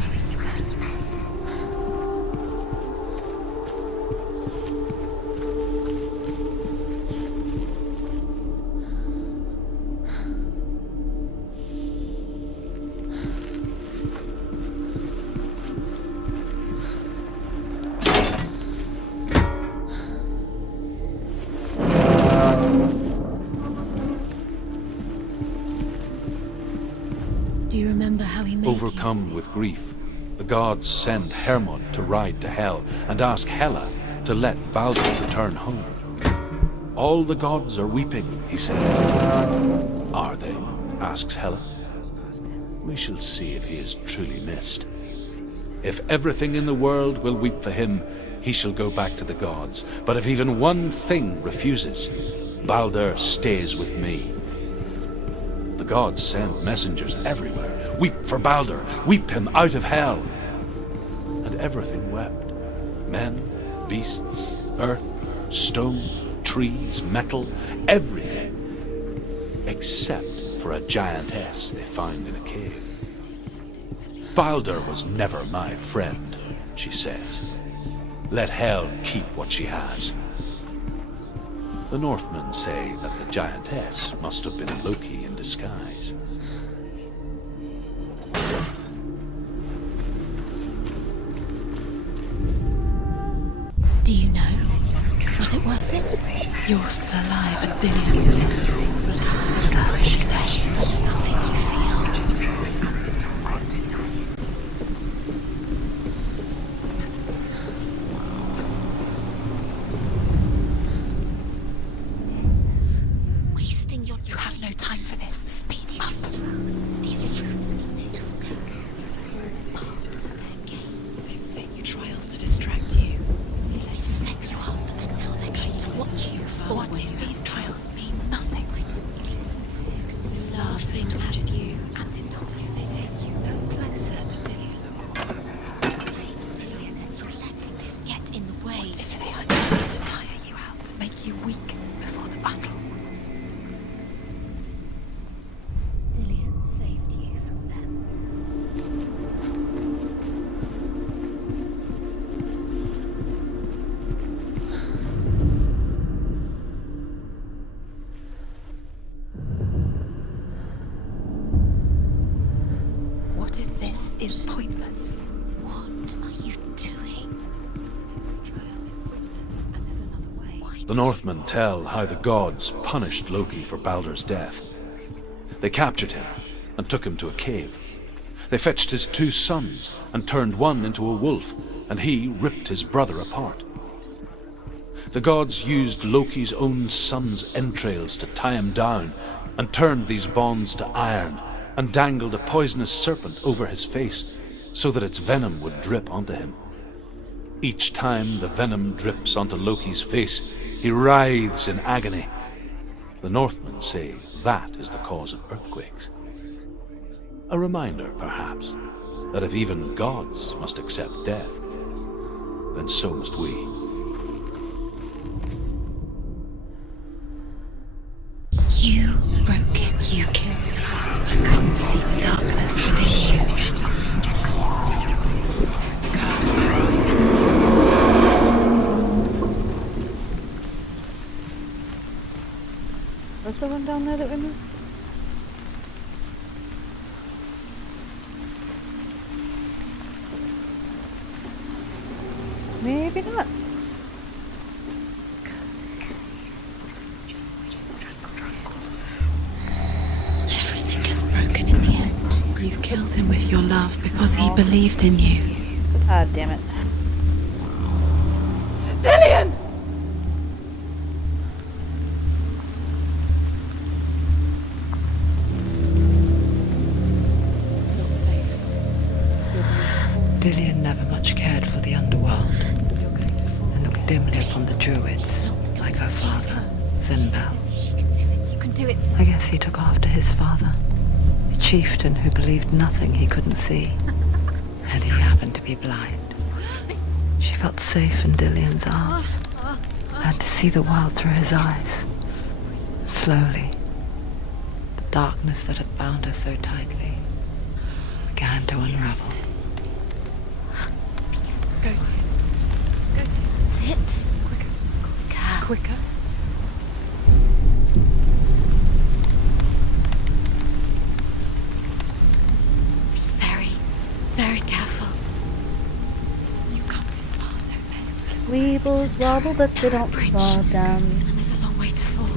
Do you remember how he made Overcome with grief, the gods send Hermod to ride to Hell and ask Hela to let Baldur return home. All the gods are weeping, he says. Are they? Asks Hela. We shall see if he is truly missed. If everything in the world will weep for him, he shall go back to the gods. But if even one thing refuses, Baldur stays with me. The gods send messengers everywhere. Weep for Baldur, weep him out of hell. And everything wept. Men, beasts, earth, stone, trees, metal, everything. Except for a giantess they find in a cave. Baldur was never my friend, she says. Let hell keep what she has. The Northmen say that the giantess must have been Loki in disguise. Do you know? Was it worth it? You're still alive and Dillian's dead. He doesn't deserve to be dead. How does that make you feel? Wasting your time. You have no time for this. Speed up. These rooms mean nothing. It's all Part of their game. They've set you trials to distract you. They've set you up, and now they're going to watch you fall. What if these trials mean nothing? Why didn't you listen to this? It's laughing at you and in talking. They take you no closer to Dillian. Hate Dillian, and you're letting this get in the way. If they are just to tire you out, to make you weak before the battle. Dillian saved you from them. What if this is pointless? What are you doing? Trial is pointless, and there's another way. Why The Northmen tell how the gods punished Loki for Baldur's death. They captured him and took him to a cave. They fetched his 2 sons and turned one into a wolf, and he ripped his brother apart. The gods used Loki's own son's entrails to tie him down and turned these bonds to iron and dangled a poisonous serpent over his face so that its venom would drip onto him. Each time the venom drips onto Loki's face, he writhes in agony. The Northmen say that is the cause of earthquakes. A reminder, perhaps, that if even gods must accept death, then so must we. darkness within you. Was there one down there that we missed? Maybe not. Everything gets broken in the end. You killed him with your love because he believed in you. Ah, damn it. Dillian! It's not safe. You're going to fall. Dillian never much cared for the underworld You're going to fall. and looked dimly upon the druids, like her father, Zenbel. She can do it. You can do it. I guess he took after his father, a chieftain who believed nothing he couldn't see. And he happened to be blind. She felt safe in Dillian's arms, learned to see the world through his eyes. Slowly, the darkness that had bound her so tightly began to unravel. Go to it. Go to it. That's it. Quicker. Quicker. Be very, very careful. You've come this far, don't let him slip. Weebles wobble, but they don't Bridge. fall down. And there's a long way to fall.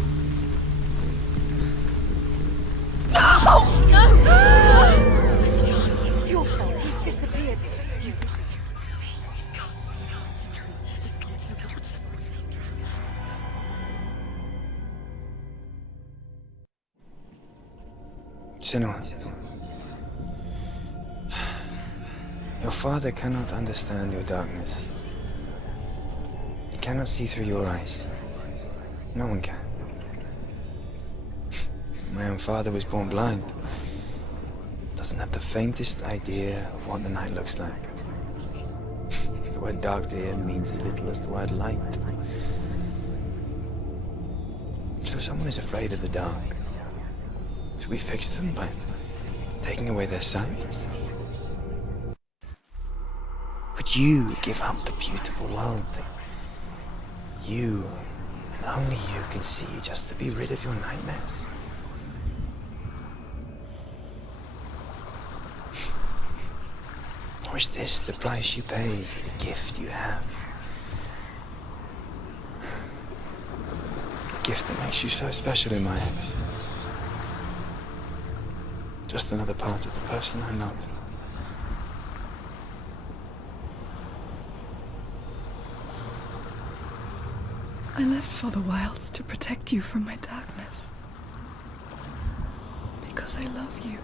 Where's he gone? It's your fault. He's disappeared. You've lost him to the sea. He's gone. You've lost him to He's gone to the water. He's drowned. Senua. Your father cannot understand your darkness. He cannot see through your eyes. No one can. My own father was born blind. Doesn't have the faintest idea of what the night looks like. The word dark to him means as little as the word light. So someone is afraid of the dark. Should we fix them by taking away their sight? Would you give up the beautiful world that you, and only you, can see just to be rid of your nightmares? Or is this the price you pay for the gift you have? A gift that makes you so special in my eyes. Just another part of the person I love. I left for the wilds to protect you from my darkness. Because I love you.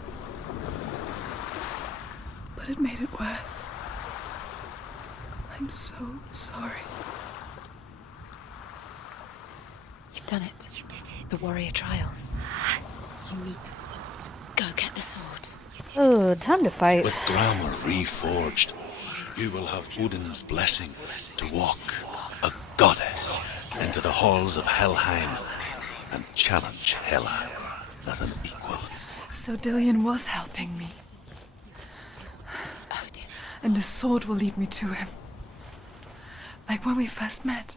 But it made it worse. I'm so sorry. You've done it. You did it. The warrior trials. You need that sword. Go get the sword. Oh, time to fight. With Grammar reforged, you will have Odin's blessing to walk, a goddess, into the halls of Helheim and challenge Hela as an equal. So Dillian was helping me. And the sword will lead me to him. Like when we first met.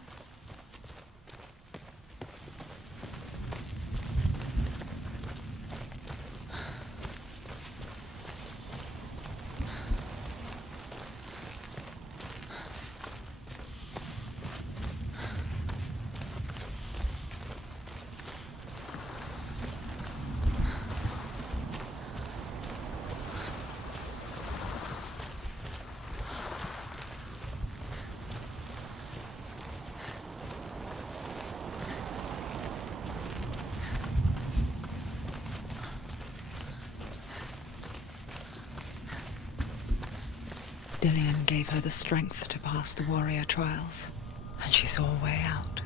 Dillian gave her the strength to pass the warrior trials, and she saw a way out.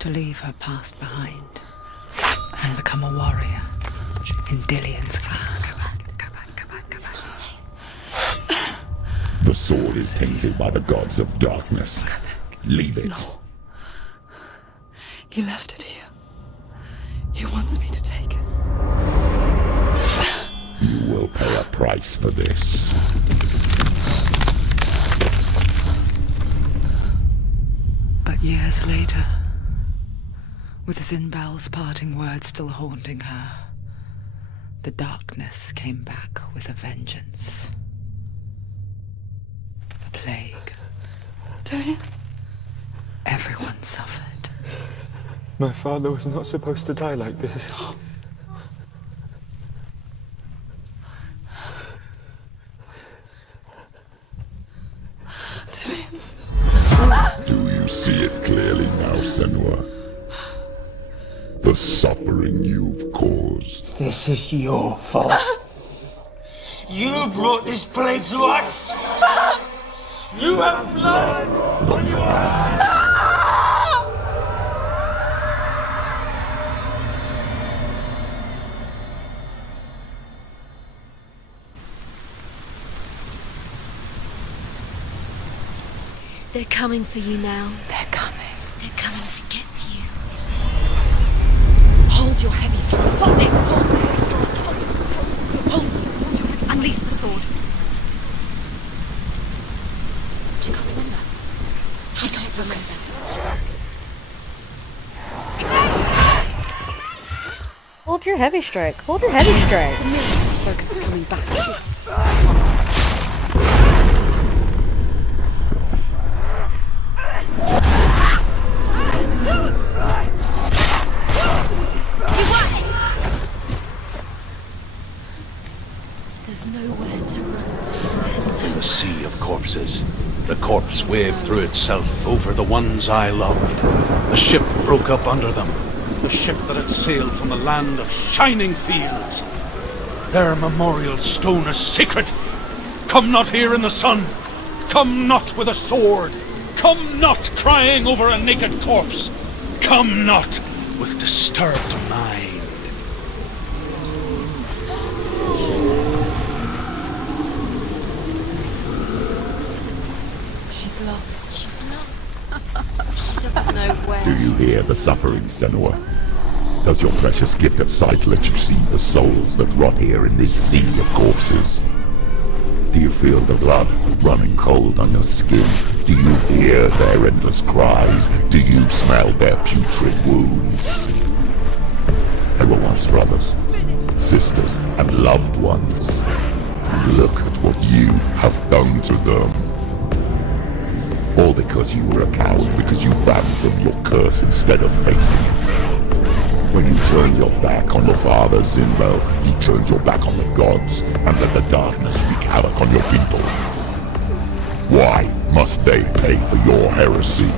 To leave her past behind and become a warrior in Dillian's clan. Go back. It's not safe. The sword is tainted by the gods of darkness. Leave it. No. He left it here. He wants me to take it. You will pay a price for this. But years later, with Zinbal's parting words still haunting her, the darkness came back with a vengeance. A plague. Darian? Everyone suffered. My father was not supposed to die like this. Do you see it clearly now, Senua? The suffering you've caused. This is your fault. You brought this plague to us! You have blood on your hands! They're coming for you now. They're coming. They're coming to get you. Hold your heavy strike. Hold it. Hold the heavy strike. Hold your heavy strike. Unleash the sword. She can't remember. How does she focus? Hold your heavy strike. Hold your heavy strike. Focus is coming back. There's nowhere to run to. There's no... The sea of corpses. The corpse waved through itself over the ones I loved. The ship broke up under them. The ship that had sailed from the land of shining fields. Their memorial stone is sacred. Come not here in the sun. Come not with a sword. Come not crying over a naked corpse. Come not with disturbed mind. She's lost. She's lost. She doesn't know where. Do you hear the suffering, Senua? Does your precious gift of sight let you see the souls that rot here in this sea of corpses? Do you feel the blood running cold on your skin? Do you hear their endless cries? Do you smell their putrid wounds? They were once brothers, sisters, and loved ones. And look at what you have done to them. All because you were a coward, because you ran from your curse instead of facing it. When you turned your back on your father, Zinbel, you turned your back on the gods and let the darkness wreak havoc on your people. Why must they pay for your heresy?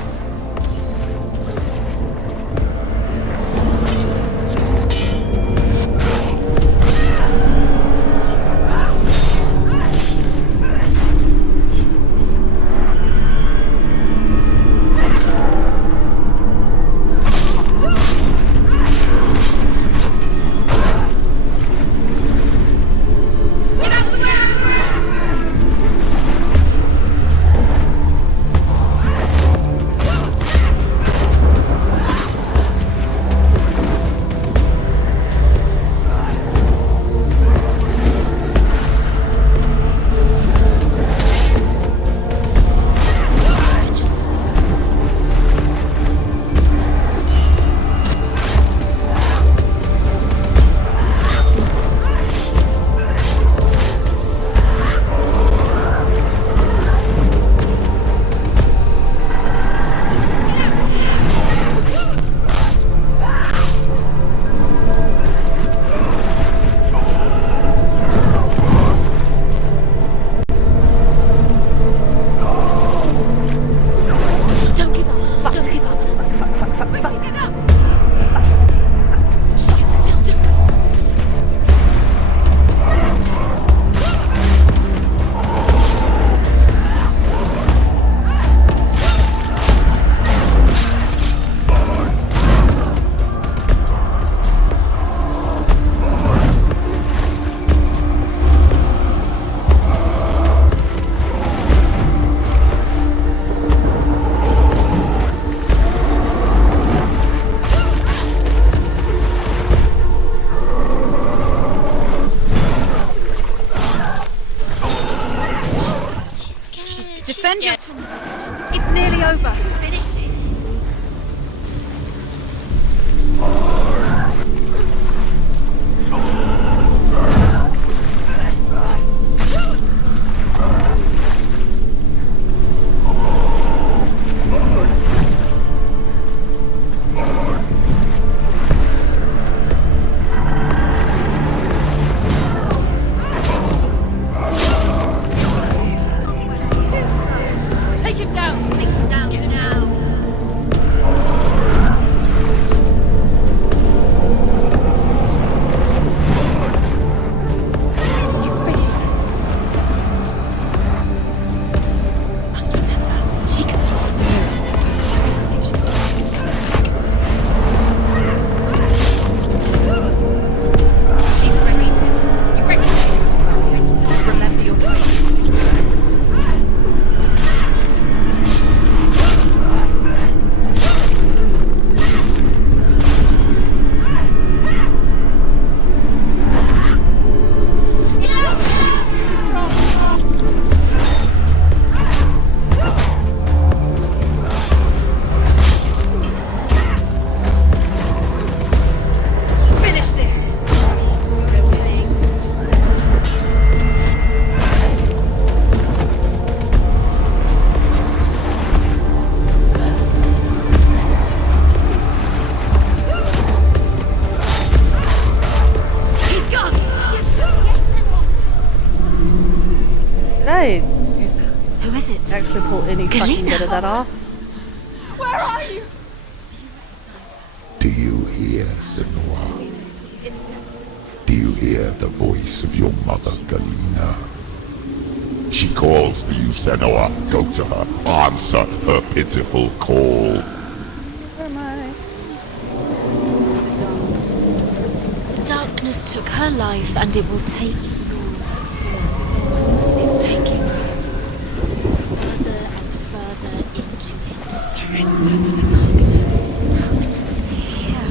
It's nearly over. Finish it. Take him down. Take him down. Get now. You finished it. Must remember, she can she's coming. It's coming second. She's ready. You ready? Remember your training. Finish this! He's gone! Did I Who's that? Who is it? actually pull any fucking bit of that off? Where are you? Do you hear, Senua? It's Do you hear the voice of your mother, Galena? She calls for you, Senua. Go to her. Answer her pitiful call. Where am I? The darkness took her life, and it will take yours too. It's taking her further and further into it. Surrender to the darkness. Darkness is here.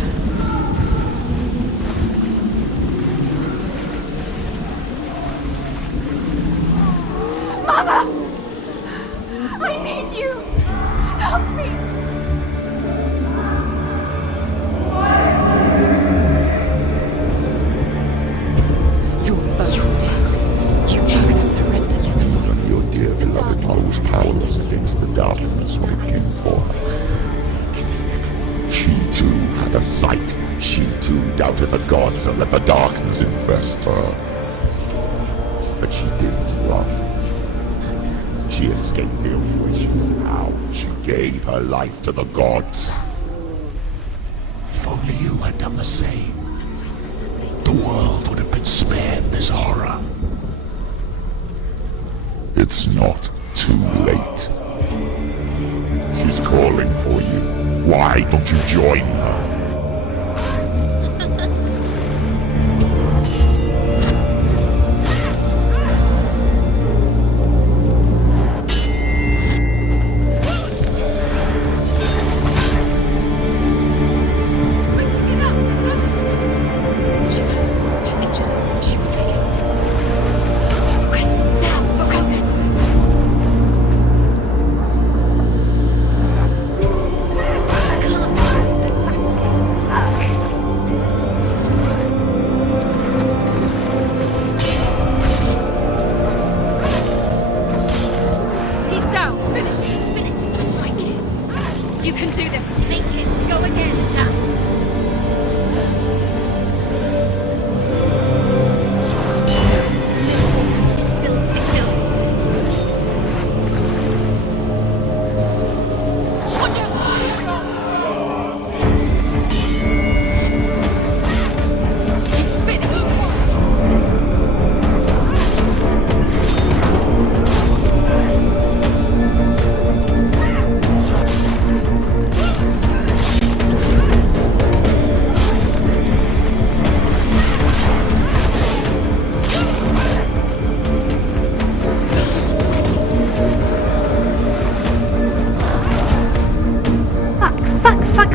Mother! I need you! Help me! You're both dead. You both surrendered to the voices. Your dear beloved mother was powerless against the darkness when it came for her. She too had a sight. She too doubted the gods and let the darkness infest her. But she didn't run. She escaped the only way she knew how. She gave her life to the gods. If only you had done the same, the world would have been spared this horror. It's not too late. She's calling for you. Why don't you join her?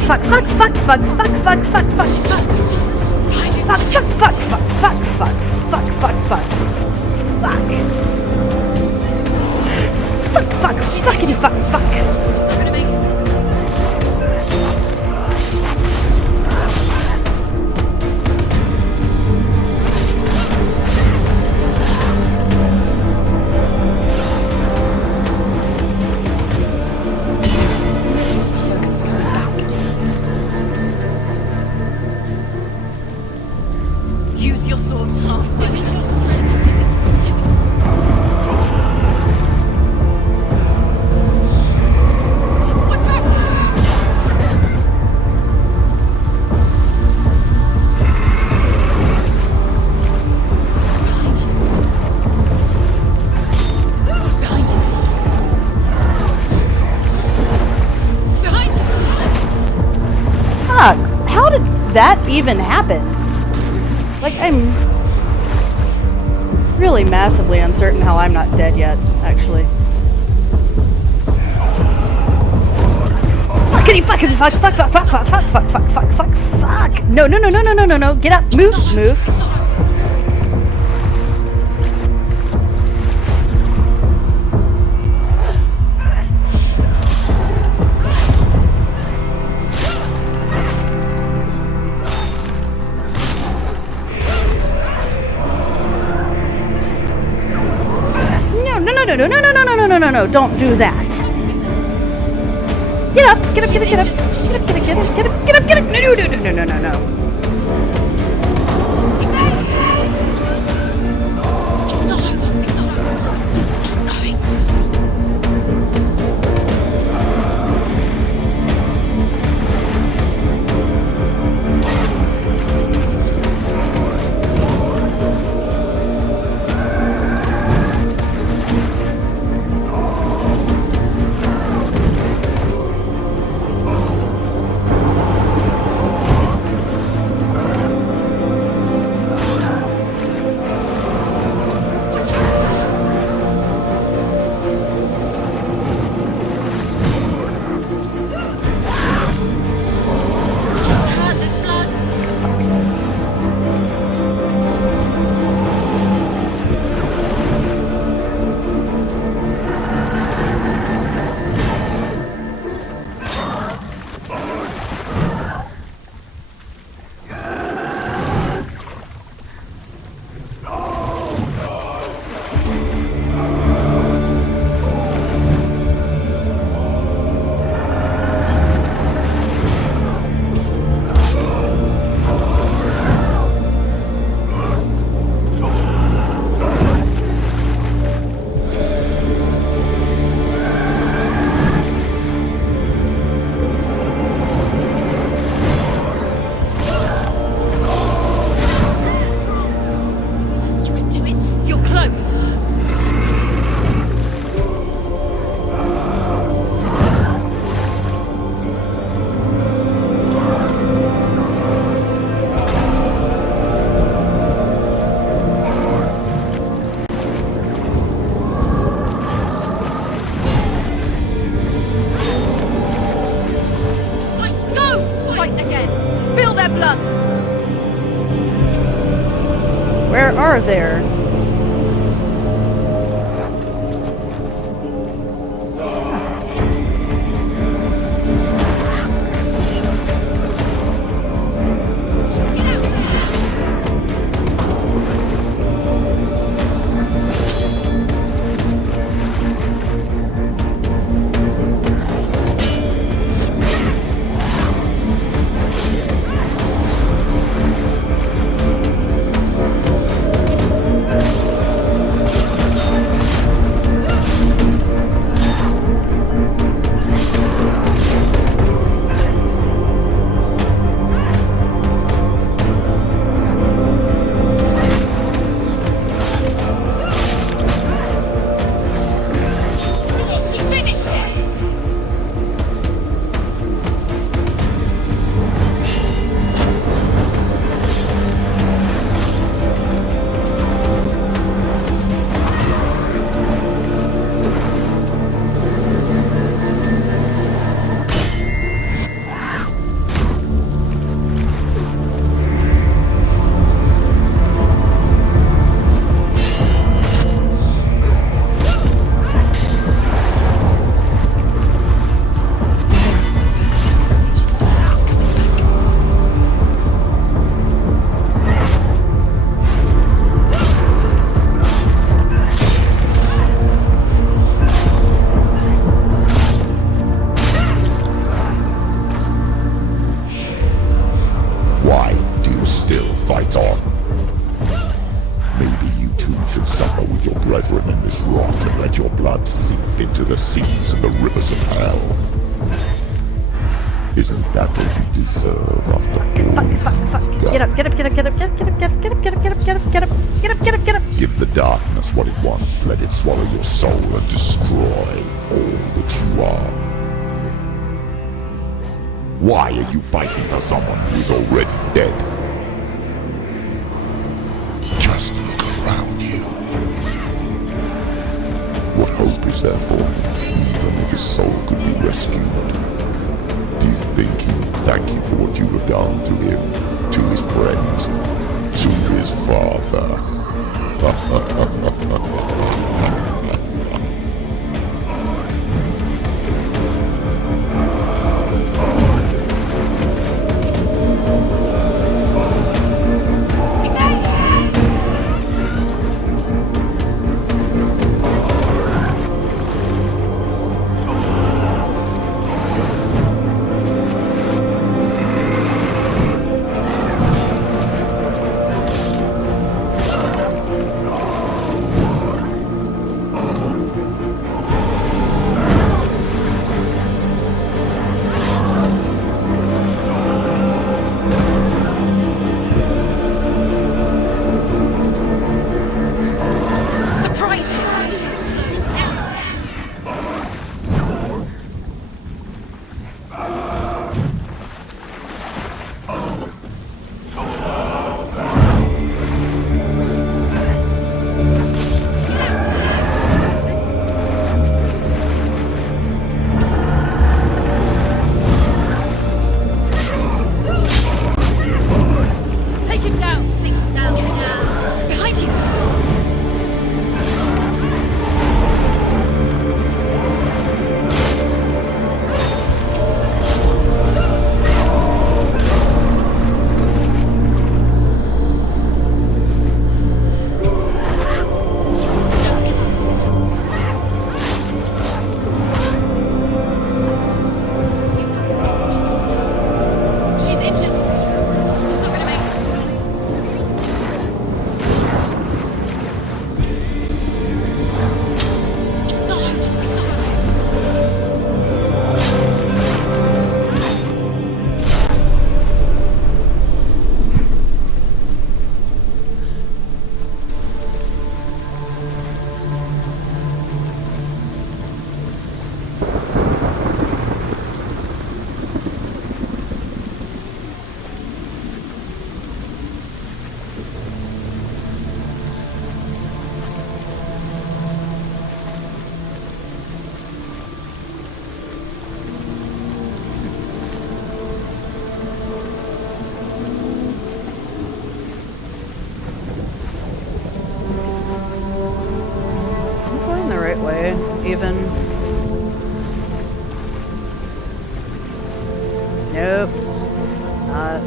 fuck, fuck, fuck, fuck, fuck, fuck, fuck, fuck. She's hurt. Fuck, fuck, fuck, fuck, fuck, fuck, fuck, fuck, fuck. Fuck. Fuck, fuck, fucking fuck, fuck. that even happened. Like, I'm really massively uncertain how I'm not dead yet, actually. Fuckity fucking fuck, fuck, fuck, fuck, fuck, fuck, fuck, fuck, fuck, fuck, fuck. No, no, no, no, no, no, no, no. Get up, move, move. No, no, no, no, no, no, no, no, no, no, don't do that. Get up, get up, get up, get up, get up, get up, get up, get up, get up, get up, no, no, no, no, no, no, no. It's not over, it's not over. It's going. Where are there? Seas and the rivers of hell. Isn't that what you deserve after all? Fuck. Get up, get up, get up, get up, get up, get up, get up, get up, get up, get up, get up, get up, get up, get up, get up. Give the darkness what it wants, let it swallow your soul and destroy all that you are. Why are you fighting for someone who is already dead? Just look around you. What hope is there for him, even if his soul could be rescued? Do you think he would thank you for what you have done to him, to his friends, to his father? Even. Nope. Not.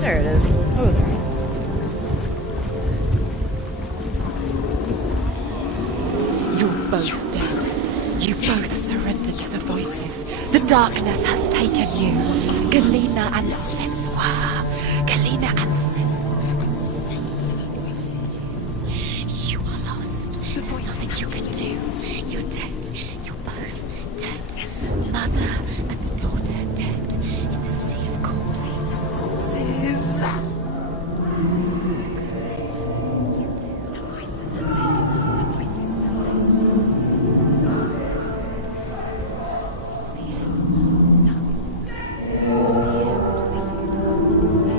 There it is. Oh, there. You're both dead. You both surrendered to the voices. The darkness has taken you. Galena and Senua. Galena and Senua. You are lost. There's nothing you can do. You're dead. You're both dead. Mother and daughter dead in the sea of corpses.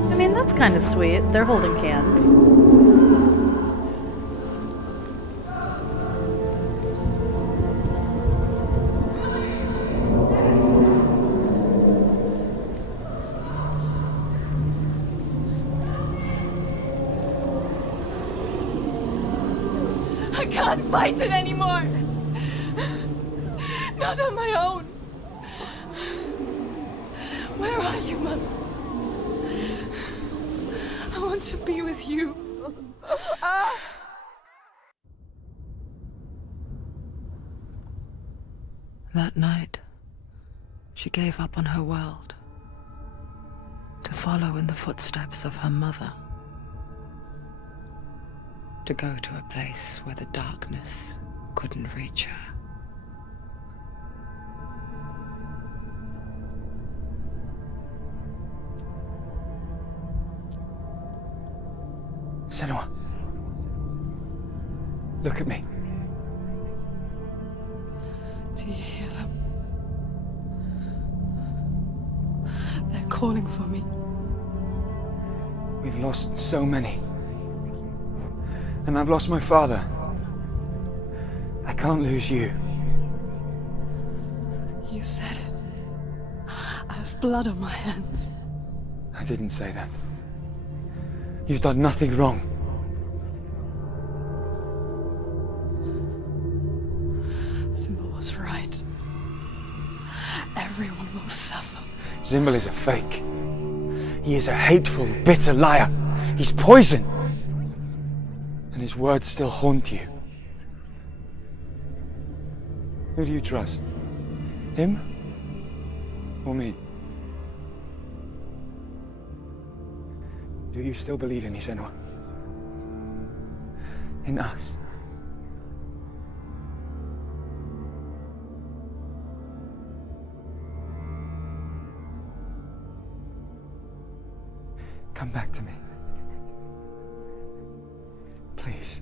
I mean, that's kind of sweet. They're holding cans. I can't fight it anymore. Not on my own. Where are you, Mother? I want to be with you. That night, she gave up on her world to follow in the footsteps of her mother, to go to a place where the darkness couldn't reach her. Senua. Look at me. Do you hear them? They're calling for me. We've lost so many. And I've lost my father. I can't lose you. You said it. I have blood on my hands. I didn't say that. You've done nothing wrong. Symbol was right. Everyone will suffer. Zimbel is a fake. He is a hateful, bitter liar. He's poison. And his words still haunt you. Who do you trust? Him? Or me? Do you still believe in me, Senua? In us? Come back to me. Please.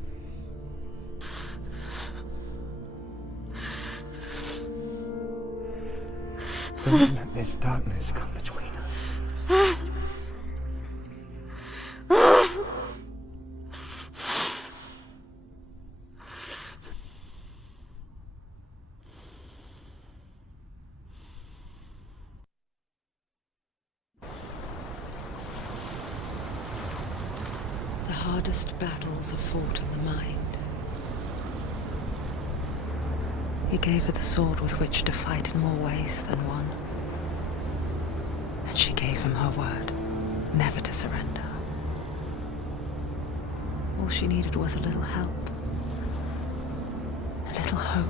Don't let this darkness come between us. The hardest battles are fought in the mind. He gave her the sword with which to fight in more ways than one. And she gave him her word, never to surrender. All she needed was a little help, a little hope.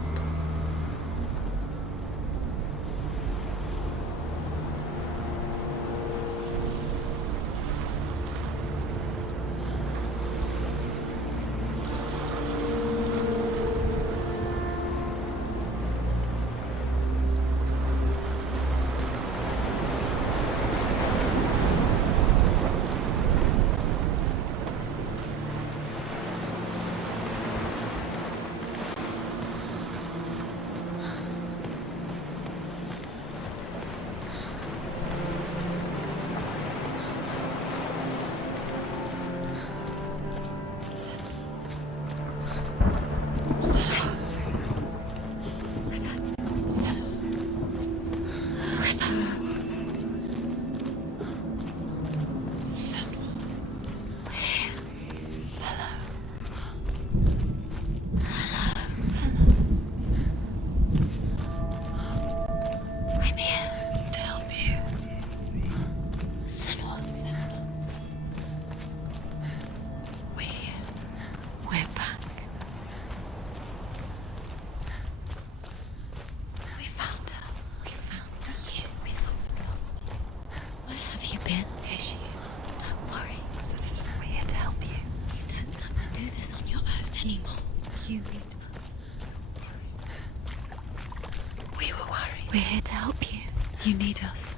We're here to help you. You need us.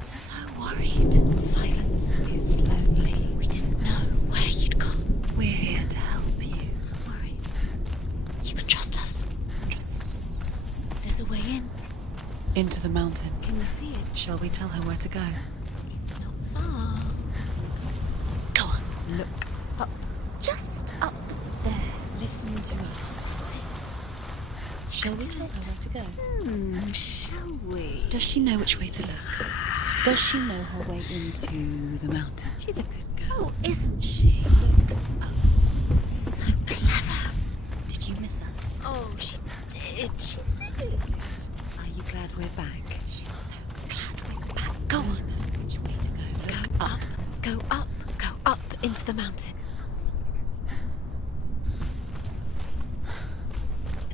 So worried. Silence. It's lonely. We didn't know where you'd gone. We're here to help you. Don't worry. You can trust us. There's a way in. Into the mountain. Can you see it? Shall we tell her where to go? It's not far. Go on. Look up. Just up there. Listen to us. That's it. Shall we tell her where to go? Shall we? Does she know which way to look? Does she know her way into the mountain? She's a good girl, isn't she? So clever. Did you miss us? Oh, she did. She did. Are you glad we're back? She's so of the mountain.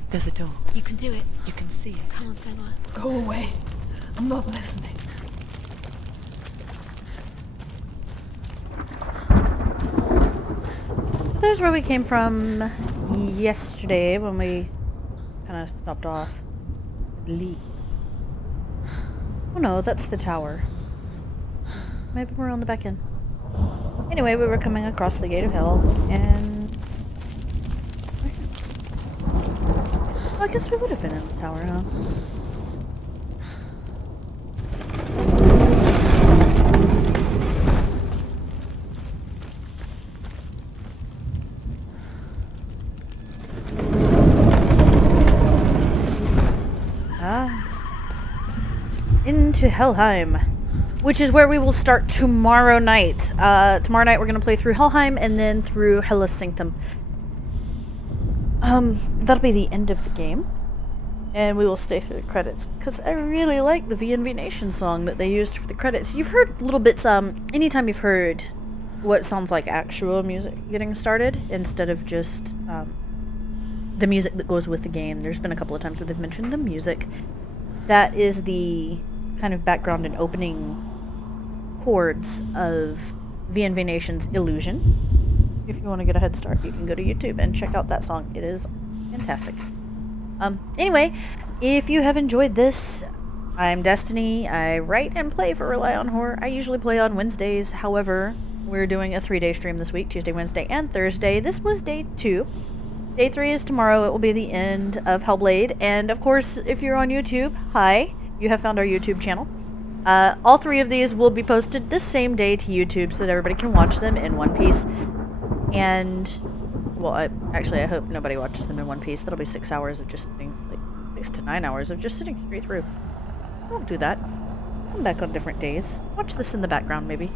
There's a door. You can do it. You can see it. Come on, Senua. Go away. I'm not listening. There's where we came from yesterday when we kind of stopped off. Lee. Oh no, that's the tower. Maybe we're on the back end. Anyway, we were coming across the gate of hell, and well, I guess we would have been in the tower, huh? Into Helheim, which is where we will start tomorrow night. Tomorrow night we're going to play through Helheim and then through Hellas Sanctum. That'll be the end of the game, and we will stay through the credits, because I really like the VNV Nation song that they used for the credits. You've heard little bits, anytime you've heard what sounds like actual music getting started, instead of just, the music that goes with the game. There's been a couple of times where they've mentioned the music. That is the kind of background and opening chords of VNV Nation's Illusion. If you want to get a head start, you can go to YouTube and check out that song. It is fantastic. Anyway, if you have enjoyed this, I'm Destiny. I write and play for Rely on Horror. I usually play on Wednesdays. However, we're doing a 3-day stream this week, Tuesday, Wednesday, and Thursday. This was day 2. Day 3 is tomorrow. It will be the end of Hellblade. And of course, if you're on YouTube, hi, you have found our YouTube channel. All 3 of these will be posted this same day to YouTube so that everybody can watch them in one piece. And, well, I hope nobody watches them in one piece. That'll be 6 hours of just sitting, like 6 to 9 hours of just sitting straight through. Don't do that. Come back on different days. Watch this in the background, maybe.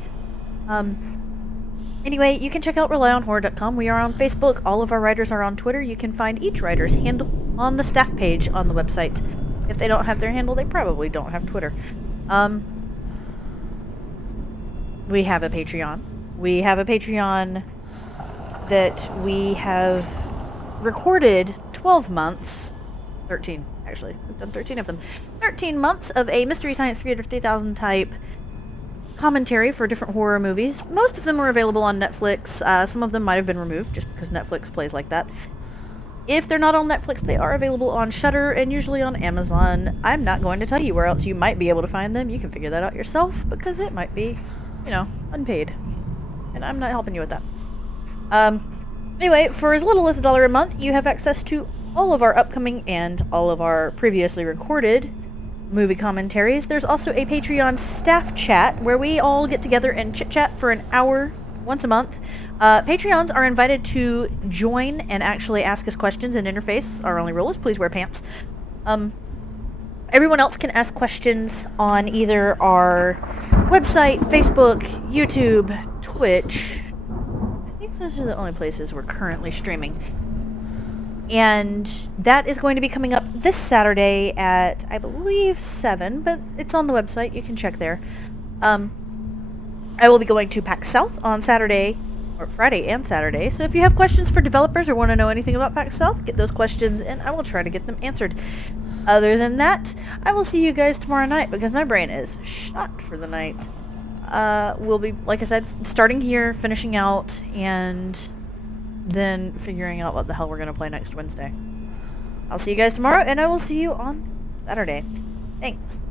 Anyway, you can check out relyonhorror.com. We are on Facebook. All of our writers are on Twitter. You can find each writer's handle on the staff page on the website. If they don't have their handle, they probably don't have Twitter. We have a Patreon. We have a Patreon that we have recorded 12 months. 13, actually. We've done 13 of them. 13 months of a Mystery Science Theater 3000 type commentary for different horror movies. Most of them are available on Netflix. Some of them might have been removed just because Netflix plays like that. If they're not on Netflix, they are available on Shudder and usually on Amazon. I'm not going to tell you where else you might be able to find them. You can figure that out yourself, because it might be, you know, unpaid. And I'm not helping you with that. Anyway, for as little as $1 a month, you have access to all of our upcoming and all of our previously recorded movie commentaries. There's also a Patreon staff chat where we all get together and chit-chat for an hour once a month. Patreons are invited to join and actually ask us questions and interface. Our only rule is please wear pants. Everyone else can ask questions on either our website, Facebook, YouTube, Twitch. I think those are the only places we're currently streaming. And that is going to be coming up this Saturday at, I believe, 7, but it's on the website. You can check there. I will be going to PAX South on Saturday, or Friday and Saturday, so if you have questions for developers or want to know anything about PAX South, get those questions and I will try to get them answered. Other than that, I will see you guys tomorrow night, because my brain is shot for the night. We'll be, like I said, starting here, finishing out, and then figuring out what the hell we're going to play next Wednesday. I'll see you guys tomorrow, and I will see you on Saturday. Thanks.